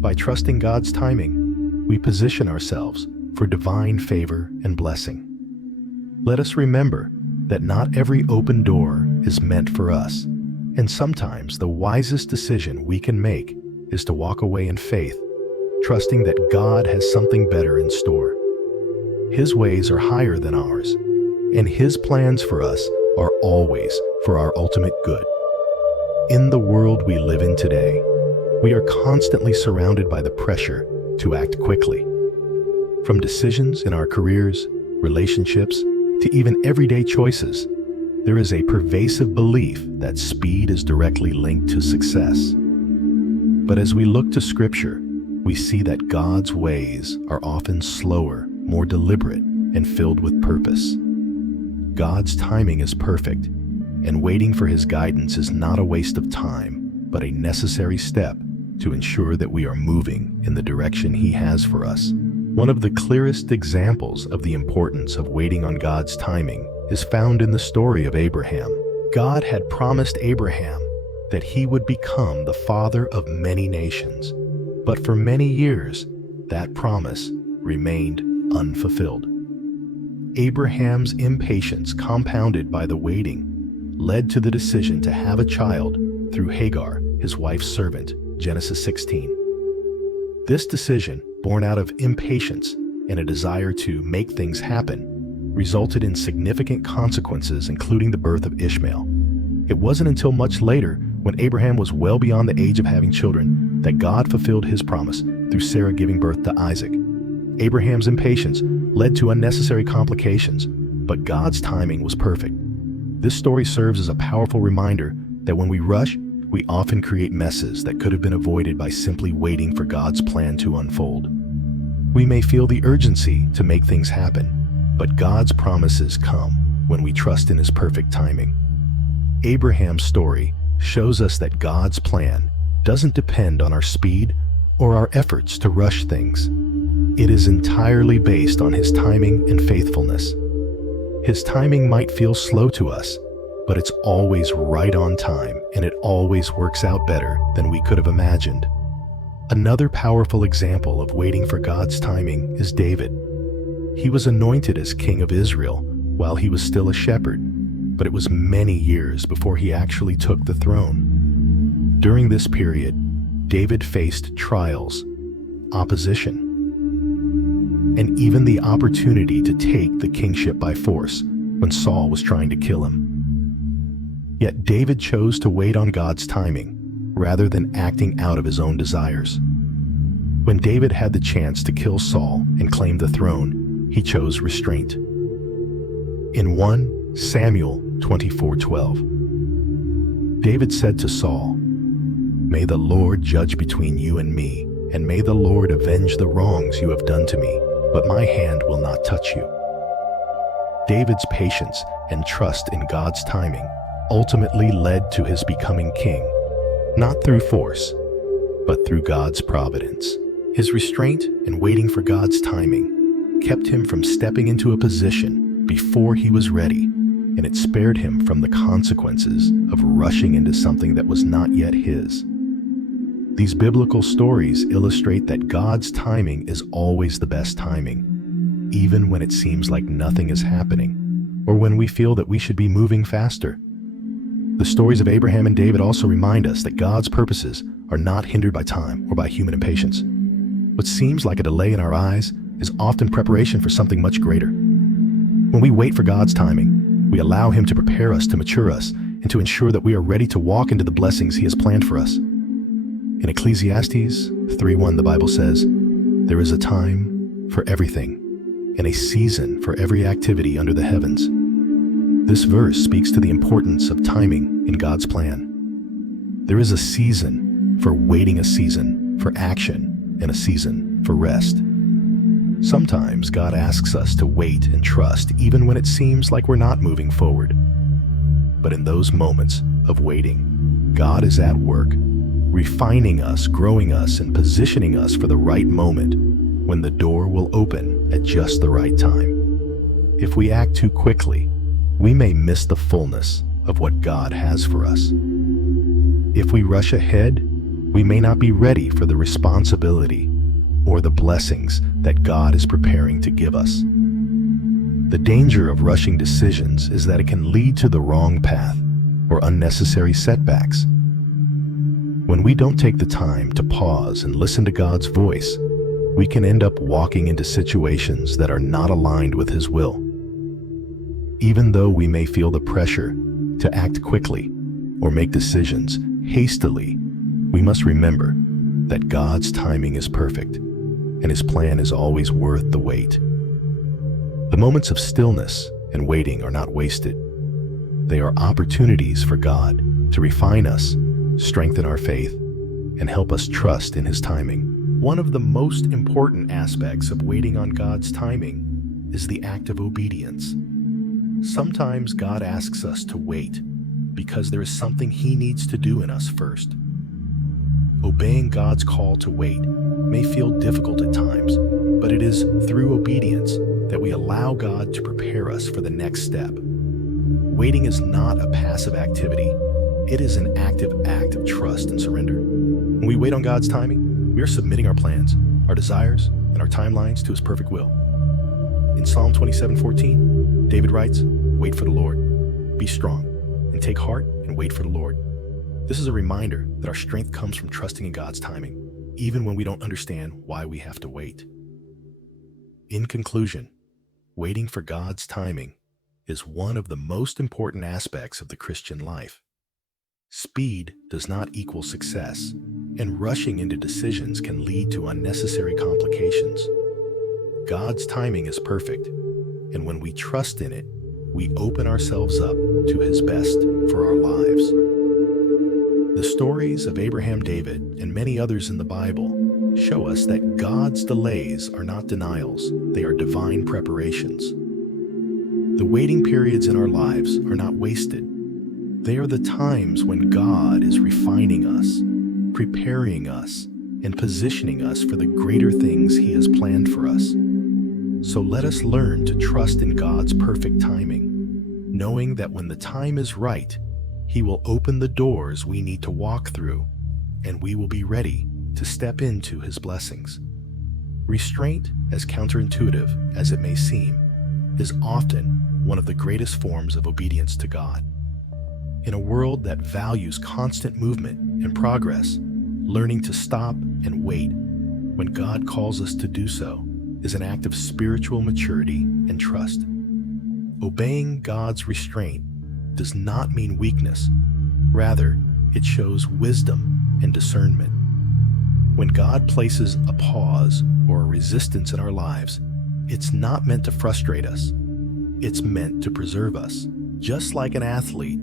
By trusting God's timing, we position ourselves for divine favor and blessing. Let us remember that not every open door is meant for us, and sometimes the wisest decision we can make is to walk away in faith, trusting that God has something better in store. His ways are higher than ours, and his plans for us are always for our ultimate good. In the world we live in today, we are constantly surrounded by the pressure to act quickly. From decisions in our careers, relationships, to even everyday choices, there is a pervasive belief that speed is directly linked to success. But as we look to Scripture, we see that God's ways are often slower, more deliberate, and filled with purpose. God's timing is perfect, and waiting for His guidance is not a waste of time, but a necessary step to ensure that we are moving in the direction He has for us. One of the clearest examples of the importance of waiting on God's timing is found in the story of Abraham. God had promised Abraham that he would become the father of many nations, but for many years, that promise remained unfulfilled. Abraham's impatience, compounded by the waiting, led to the decision to have a child through Hagar, his wife's servant, Genesis 16. This decision, born out of impatience and a desire to make things happen, resulted in significant consequences, including the birth of Ishmael. It wasn't until much later, when Abraham was well beyond the age of having children, that God fulfilled His promise through Sarah giving birth to Isaac. Abraham's impatience led to unnecessary complications, but God's timing was perfect. This story serves as a powerful reminder that when we rush, we often create messes that could have been avoided by simply waiting for God's plan to unfold. We may feel the urgency to make things happen, but God's promises come when we trust in His perfect timing. Abraham's story shows us that God's plan doesn't depend on our speed or our efforts to rush things. It is entirely based on His timing and faithfulness. His timing might feel slow to us, but it's always right on time, and it always works out better than we could have imagined. Another powerful example of waiting for God's timing is David. He was anointed as king of Israel while he was still a shepherd, but it was many years before he actually took the throne. During this period, David faced trials, opposition, and even the opportunity to take the kingship by force when Saul was trying to kill him. Yet David chose to wait on God's timing rather than acting out of his own desires. When David had the chance to kill Saul and claim the throne, he chose restraint. In 1 Samuel 24:12, David said to Saul, "May the Lord judge between you and me, and may the Lord avenge the wrongs you have done to me, but my hand will not touch you." David's patience and trust in God's timing ultimately led to his becoming king, not through force, but through God's providence. His restraint and waiting for God's timing kept him from stepping into a position before he was ready, and it spared him from the consequences of rushing into something that was not yet his. These biblical stories illustrate that God's timing is always the best timing, even when it seems like nothing is happening, or when we feel that we should be moving faster. The stories of Abraham and David also remind us that God's purposes are not hindered by time or by human impatience. What seems like a delay in our eyes is often preparation for something much greater. When we wait for God's timing, we allow Him to prepare us, to mature us, and to ensure that we are ready to walk into the blessings He has planned for us. In Ecclesiastes 3:1, the Bible says, "There is a time for everything, and a season for every activity under the heavens." This verse speaks to the importance of timing in God's plan. There is a season for waiting, a season for action, and a season for rest. Sometimes God asks us to wait and trust even when it seems like we're not moving forward. But in those moments of waiting, God is at work, refining us, growing us, and positioning us for the right moment when the door will open at just the right time. If we act too quickly, we may miss the fullness of what God has for us. If we rush ahead, we may not be ready for the responsibility or the blessings that God is preparing to give us. The danger of rushing decisions is that it can lead to the wrong path or unnecessary setbacks. When we don't take the time to pause and listen to God's voice, we can end up walking into situations that are not aligned with His will. Even though we may feel the pressure to act quickly or make decisions hastily, we must remember that God's timing is perfect and His plan is always worth the wait. The moments of stillness and waiting are not wasted. They are opportunities for God to refine us, strengthen our faith, and help us trust in His timing. One of the most important aspects of waiting on God's timing is the act of obedience. Sometimes God asks us to wait because there is something He needs to do in us first. Obeying God's call to wait may feel difficult at times, but it is through obedience that we allow God to prepare us for the next step. Waiting is not a passive activity. It is an active act of trust and surrender. When we wait on God's timing, we are submitting our plans, our desires, and our timelines to His perfect will. In Psalm 27:14, David writes, "Wait for the Lord. Be strong, and take heart and wait for the Lord." This is a reminder that our strength comes from trusting in God's timing, even when we don't understand why we have to wait. In conclusion, waiting for God's timing is one of the most important aspects of the Christian life. Speed does not equal success, and rushing into decisions can lead to unnecessary complications. God's timing is perfect, and when we trust in it, we open ourselves up to His best for our lives. The stories of Abraham, David, and many others in the Bible show us that God's delays are not denials, they are divine preparations. The waiting periods in our lives are not wasted. They are the times when God is refining us, preparing us, and positioning us for the greater things He has planned for us. So let us learn to trust in God's perfect timing, knowing that when the time is right, He will open the doors we need to walk through, and we will be ready to step into His blessings. Restraint, as counterintuitive as it may seem, is often one of the greatest forms of obedience to God. In a world that values constant movement and progress, learning to stop and wait when God calls us to do so is an act of spiritual maturity and trust. Obeying God's restraint does not mean weakness. Rather, it shows wisdom and discernment. When God places a pause or a resistance in our lives, it's not meant to frustrate us. It's meant to preserve us. Just like an athlete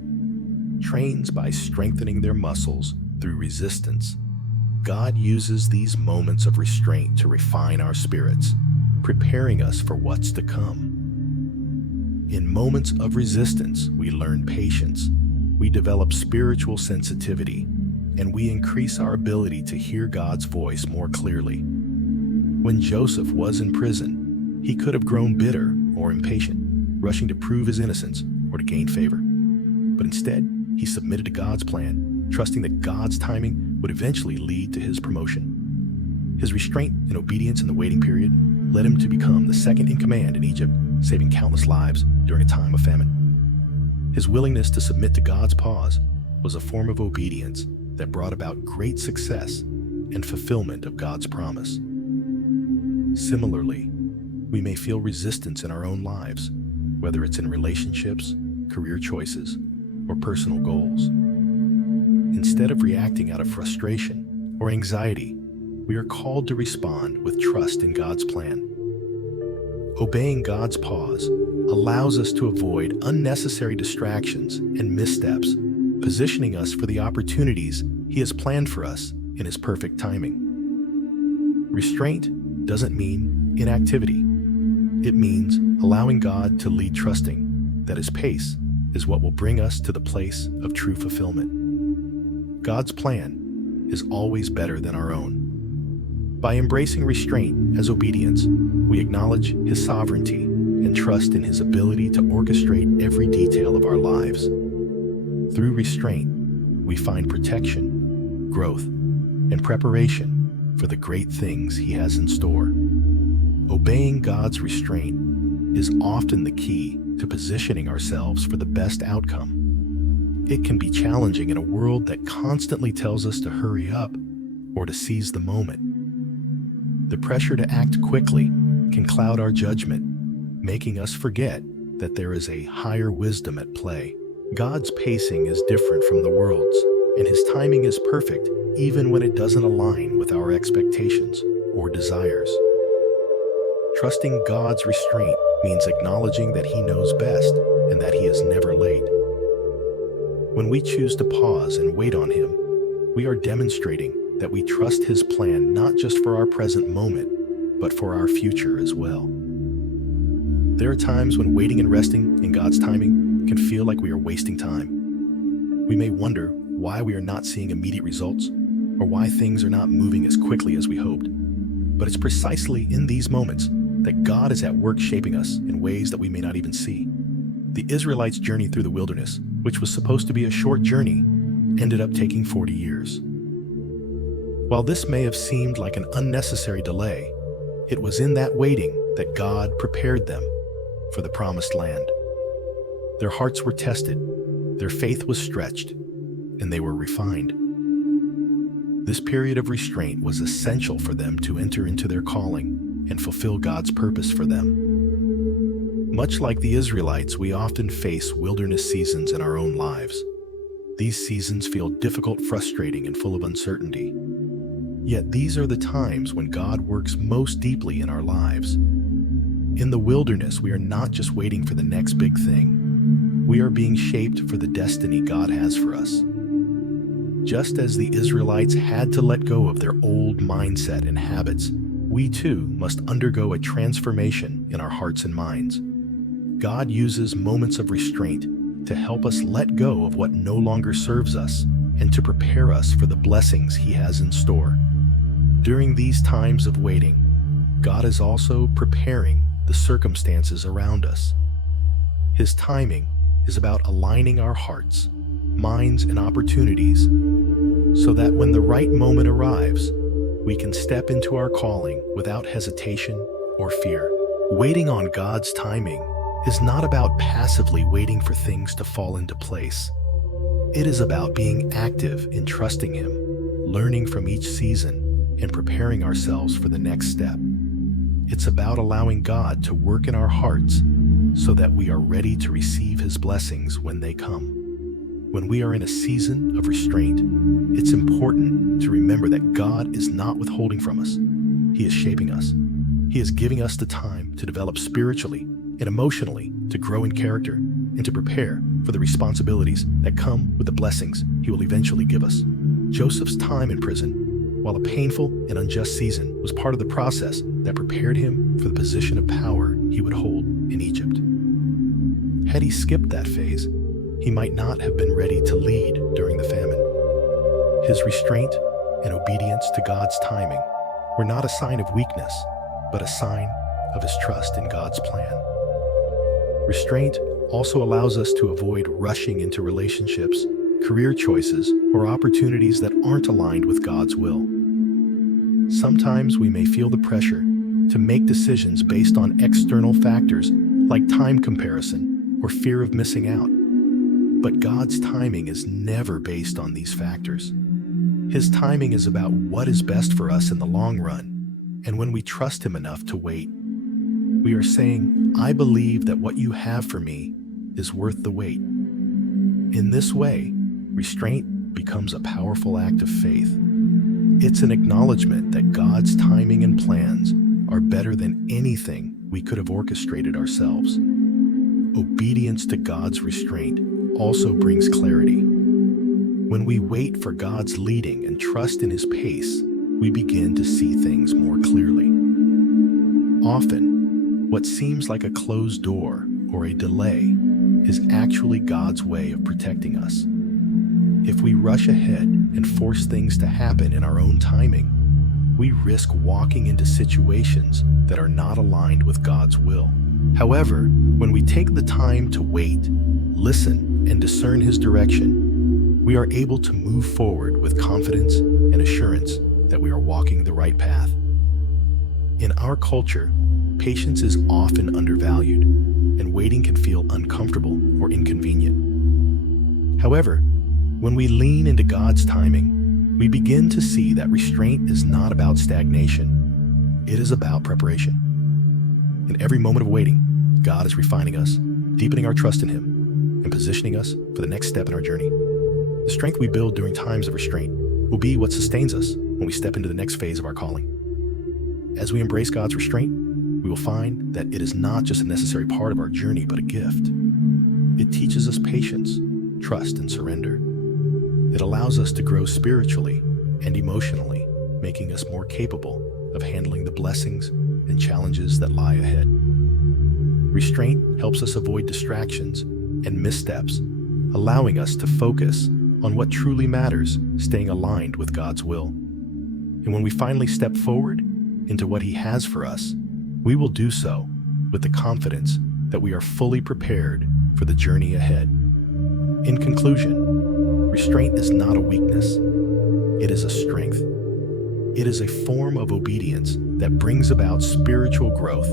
trains by strengthening their muscles through resistance, God uses these moments of restraint to refine our spirits, preparing us for what's to come. In moments of resistance, we learn patience, we develop spiritual sensitivity, and we increase our ability to hear God's voice more clearly. When Joseph was in prison, he could have grown bitter or impatient, rushing to prove his innocence or to gain favor. But instead, he submitted to God's plan, trusting that God's timing would eventually lead to his promotion. His restraint and obedience in the waiting period led him to become the second in command in Egypt, saving countless lives during a time of famine. His willingness to submit to God's pause was a form of obedience that brought about great success and fulfillment of God's promise. Similarly, we may feel resistance in our own lives, whether it's in relationships, career choices, or personal goals. Instead of reacting out of frustration or anxiety, we are called to respond with trust in God's plan. Obeying God's pause allows us to avoid unnecessary distractions and missteps, positioning us for the opportunities He has planned for us in His perfect timing. Restraint doesn't mean inactivity. It means allowing God to lead, trusting that His pace is what will bring us to the place of true fulfillment. God's plan is always better than our own. By embracing restraint as obedience, we acknowledge His sovereignty and trust in His ability to orchestrate every detail of our lives. Through restraint, we find protection, growth, and preparation for the great things He has in store. Obeying God's restraint is often the key to positioning ourselves for the best outcome. It can be challenging in a world that constantly tells us to hurry up or to seize the moment. The pressure to act quickly can cloud our judgment, making us forget that there is a higher wisdom at play. God's pacing is different from the world's, and His timing is perfect even when it doesn't align with our expectations or desires. Trusting God's restraint means acknowledging that He knows best and that He is never late. When we choose to pause and wait on Him, we are demonstrating that we trust His plan not just for our present moment, but for our future as well. There are times when waiting and resting in God's timing can feel like we are wasting time. We may wonder why we are not seeing immediate results or why things are not moving as quickly as we hoped. But it's precisely in these moments that God is at work shaping us in ways that we may not even see. The Israelites' journey through the wilderness, which was supposed to be a short journey, ended up taking 40 years. While this may have seemed like an unnecessary delay, it was in that waiting that God prepared them for the promised land. Their hearts were tested, their faith was stretched, and they were refined. This period of restraint was essential for them to enter into their calling and fulfill God's purpose for them. Much like the Israelites, we often face wilderness seasons in our own lives. These seasons feel difficult, frustrating, and full of uncertainty. Yet these are the times when God works most deeply in our lives. In the wilderness, we are not just waiting for the next big thing. We are being shaped for the destiny God has for us. Just as the Israelites had to let go of their old mindset and habits, we too must undergo a transformation in our hearts and minds. God uses moments of restraint to help us let go of what no longer serves us and to prepare us for the blessings He has in store. During these times of waiting, God is also preparing the circumstances around us. His timing is about aligning our hearts, minds, and opportunities so that when the right moment arrives, we can step into our calling without hesitation or fear. Waiting on God's timing is not about passively waiting for things to fall into place. It is about being active in trusting Him, learning from each season, and preparing ourselves for the next step. It's about allowing God to work in our hearts so that we are ready to receive His blessings when they come. When we are in a season of restraint, it's important to remember that God is not withholding from us. He is shaping us. He is giving us the time to develop spiritually and emotionally, to grow in character, and to prepare for the responsibilities that come with the blessings He will eventually give us. Joseph's time in prison, while a painful and unjust season, was part of the process that prepared him for the position of power he would hold in Egypt. Had he skipped that phase, he might not have been ready to lead during the famine. His restraint and obedience to God's timing were not a sign of weakness, but a sign of his trust in God's plan. Restraint also allows us to avoid rushing into relationships, career choices, or opportunities that aren't aligned with God's will. Sometimes we may feel the pressure to make decisions based on external factors like time comparison or fear of missing out. But God's timing is never based on these factors. His timing is about what is best for us in the long run. And when we trust Him enough to wait, we are saying, I believe that what you have for me is worth the wait. In this way, restraint becomes a powerful act of faith. It's an acknowledgement that God's timing and plans are better than anything we could have orchestrated ourselves. Obedience to God's restraint also brings clarity. When we wait for God's leading and trust in His pace, we begin to see things more clearly. Often, what seems like a closed door or a delay is actually God's way of protecting us. If we rush ahead and force things to happen in our own timing, we risk walking into situations that are not aligned with God's will. However, when we take the time to wait, listen, and discern His direction, we are able to move forward with confidence and assurance that we are walking the right path. In our culture, patience is often undervalued, and waiting can feel uncomfortable or inconvenient. However, when we lean into God's timing, we begin to see that restraint is not about stagnation. It is about preparation. In every moment of waiting, God is refining us, deepening our trust in Him, and positioning us for the next step in our journey. The strength we build during times of restraint will be what sustains us when we step into the next phase of our calling. As we embrace God's restraint, we will find that it is not just a necessary part of our journey, but a gift. It teaches us patience, trust, and surrender. It allows us to grow spiritually and emotionally, making us more capable of handling the blessings and challenges that lie ahead. Restraint helps us avoid distractions and missteps, allowing us to focus on what truly matters, staying aligned with God's will. And when we finally step forward into what He has for us, we will do so with the confidence that we are fully prepared for the journey ahead. In conclusion, restraint is not a weakness. It is a strength. It is a form of obedience that brings about spiritual growth,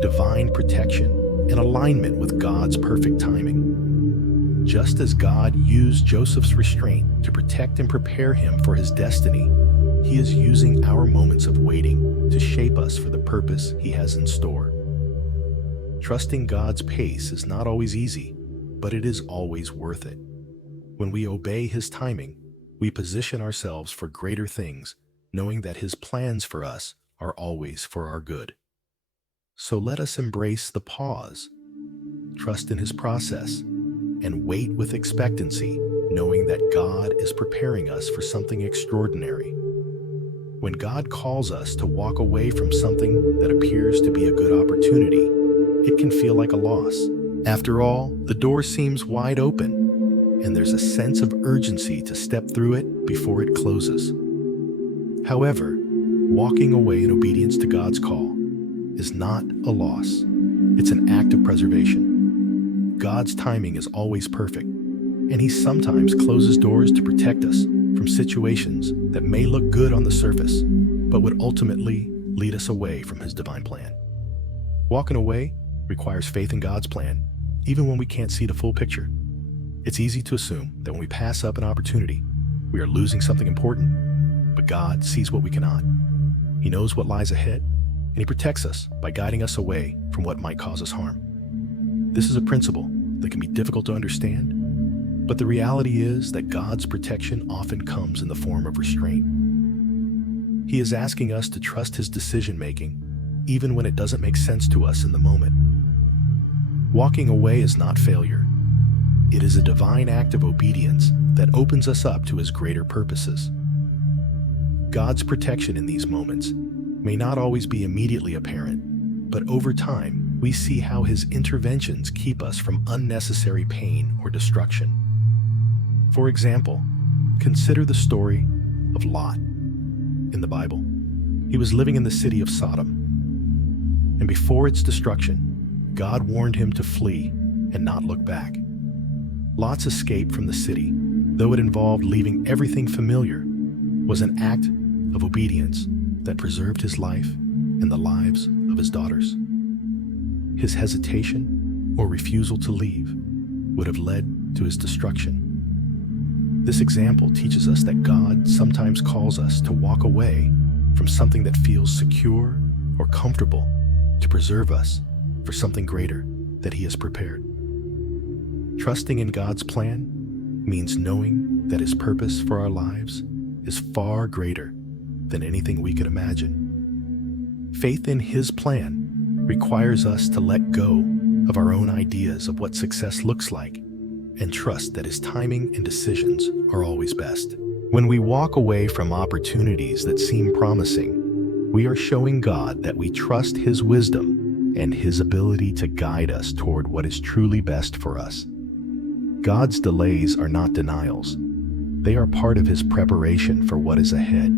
divine protection, and alignment with God's perfect timing. Just as God used Joseph's restraint to protect and prepare him for his destiny, He is using our moments of waiting to shape us for the purpose He has in store. Trusting God's pace is not always easy, but it is always worth it. When we obey His timing, we position ourselves for greater things, knowing that His plans for us are always for our good. So let us embrace the pause, trust in His process, and wait with expectancy, knowing that God is preparing us for something extraordinary. When God calls us to walk away from something that appears to be a good opportunity, it can feel like a loss. After all, the door seems wide open, and there's a sense of urgency to step through it before it closes. However, walking away in obedience to God's call is not a loss. It's an act of preservation. God's timing is always perfect, and He sometimes closes doors to protect us from situations that may look good on the surface, but would ultimately lead us away from His divine plan. Walking away requires faith in God's plan, even when we can't see the full picture. It's easy to assume that when we pass up an opportunity, we are losing something important, but God sees what we cannot. He knows what lies ahead, and He protects us by guiding us away from what might cause us harm. This is a principle that can be difficult to understand, but the reality is that God's protection often comes in the form of restraint. He is asking us to trust His decision-making, even when it doesn't make sense to us in the moment. Walking away is not failure. It is a divine act of obedience that opens us up to His greater purposes. God's protection in these moments may not always be immediately apparent, but over time, we see how His interventions keep us from unnecessary pain or destruction. For example, consider the story of Lot in the Bible. He was living in the city of Sodom, and before its destruction, God warned him to flee and not look back. Lot's escape from the city, though it involved leaving everything familiar, was an act of obedience that preserved his life and the lives of his daughters. His hesitation or refusal to leave would have led to his destruction. This example teaches us that God sometimes calls us to walk away from something that feels secure or comfortable to preserve us for something greater that He has prepared. Trusting in God's plan means knowing that His purpose for our lives is far greater than anything we could imagine. Faith in His plan requires us to let go of our own ideas of what success looks like and trust that His timing and decisions are always best. When we walk away from opportunities that seem promising, we are showing God that we trust His wisdom and His ability to guide us toward what is truly best for us. God's delays are not denials. They are part of His preparation for what is ahead.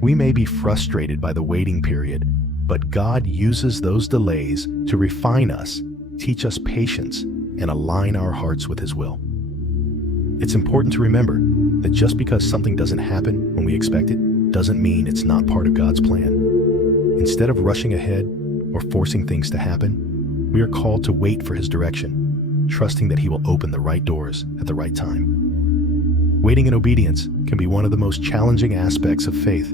We may be frustrated by the waiting period, but God uses those delays to refine us, teach us patience, and align our hearts with His will. It's important to remember that just because something doesn't happen when we expect it, doesn't mean it's not part of God's plan. Instead of rushing ahead or forcing things to happen, we are called to wait for His direction, trusting that He will open the right doors at the right time. Waiting in obedience can be one of the most challenging aspects of faith.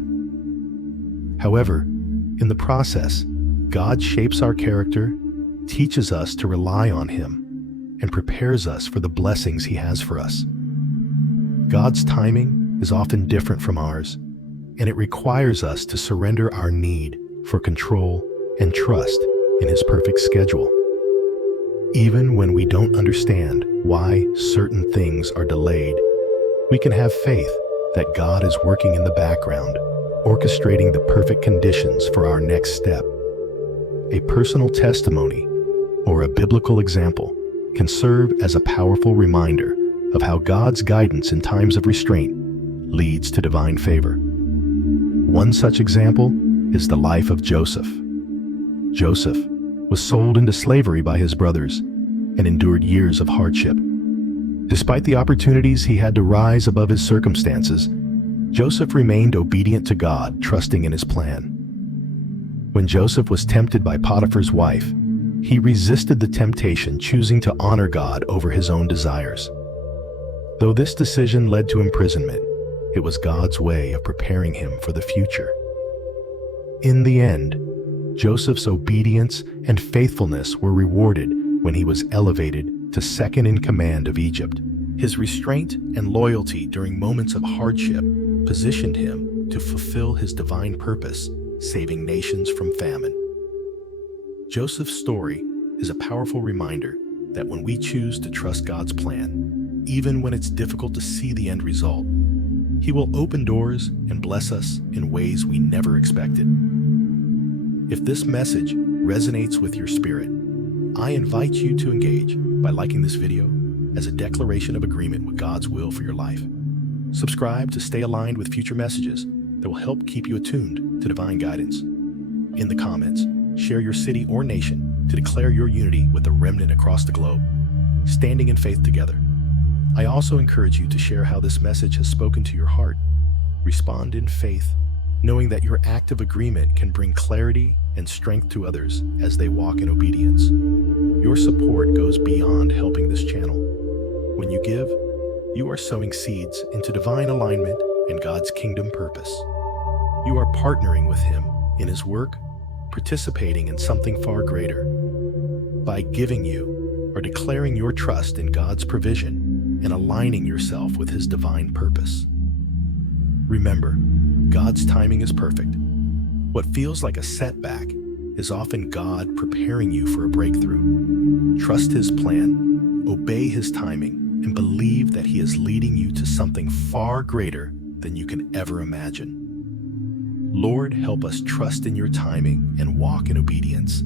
However, in the process, God shapes our character, teaches us to rely on Him, and prepares us for the blessings He has for us. God's timing is often different from ours, and it requires us to surrender our need for control and trust in His perfect schedule. Even when we don't understand why certain things are delayed, we can have faith that God is working in the background, orchestrating the perfect conditions for our next step. A personal testimony or a biblical example can serve as a powerful reminder of how God's guidance in times of restraint leads to divine favor. One such example is the life of Joseph. Joseph was sold into slavery by his brothers and endured years of hardship. Despite the opportunities he had to rise above his circumstances, Joseph remained obedient to God, trusting in his plan. When Joseph was tempted by Potiphar's wife, he resisted the temptation, choosing to honor God over his own desires. Though this decision led to imprisonment, it was God's way of preparing him for the future. In the end, Joseph's obedience and faithfulness were rewarded when he was elevated to second in command of Egypt. His restraint and loyalty during moments of hardship positioned him to fulfill his divine purpose, saving nations from famine. Joseph's story is a powerful reminder that when we choose to trust God's plan, even when it's difficult to see the end result, He will open doors and bless us in ways we never expected. If this message resonates with your spirit, I invite you to engage by liking this video as a declaration of agreement with God's will for your life. Subscribe to stay aligned with future messages that will help keep you attuned to divine guidance. In the comments, share your city or nation to declare your unity with the remnant across the globe, standing in faith together. I also encourage you to share how this message has spoken to your heart. Respond in faith, knowing that your act of agreement can bring clarity and strength to others as they walk in obedience. Your support goes beyond helping this channel. When you give, you are sowing seeds into divine alignment and God's kingdom purpose. You are partnering with Him in His work, participating in something far greater. By giving, you are declaring your trust in God's provision and aligning yourself with His divine purpose. Remember, God's timing is perfect. What feels like a setback is often God preparing you for a breakthrough. Trust His plan, obey His timing, and believe that He is leading you to something far greater than you can ever imagine. Lord, help us trust in your timing and walk in obedience.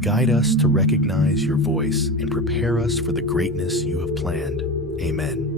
Guide us to recognize your voice and prepare us for the greatness you have planned. Amen.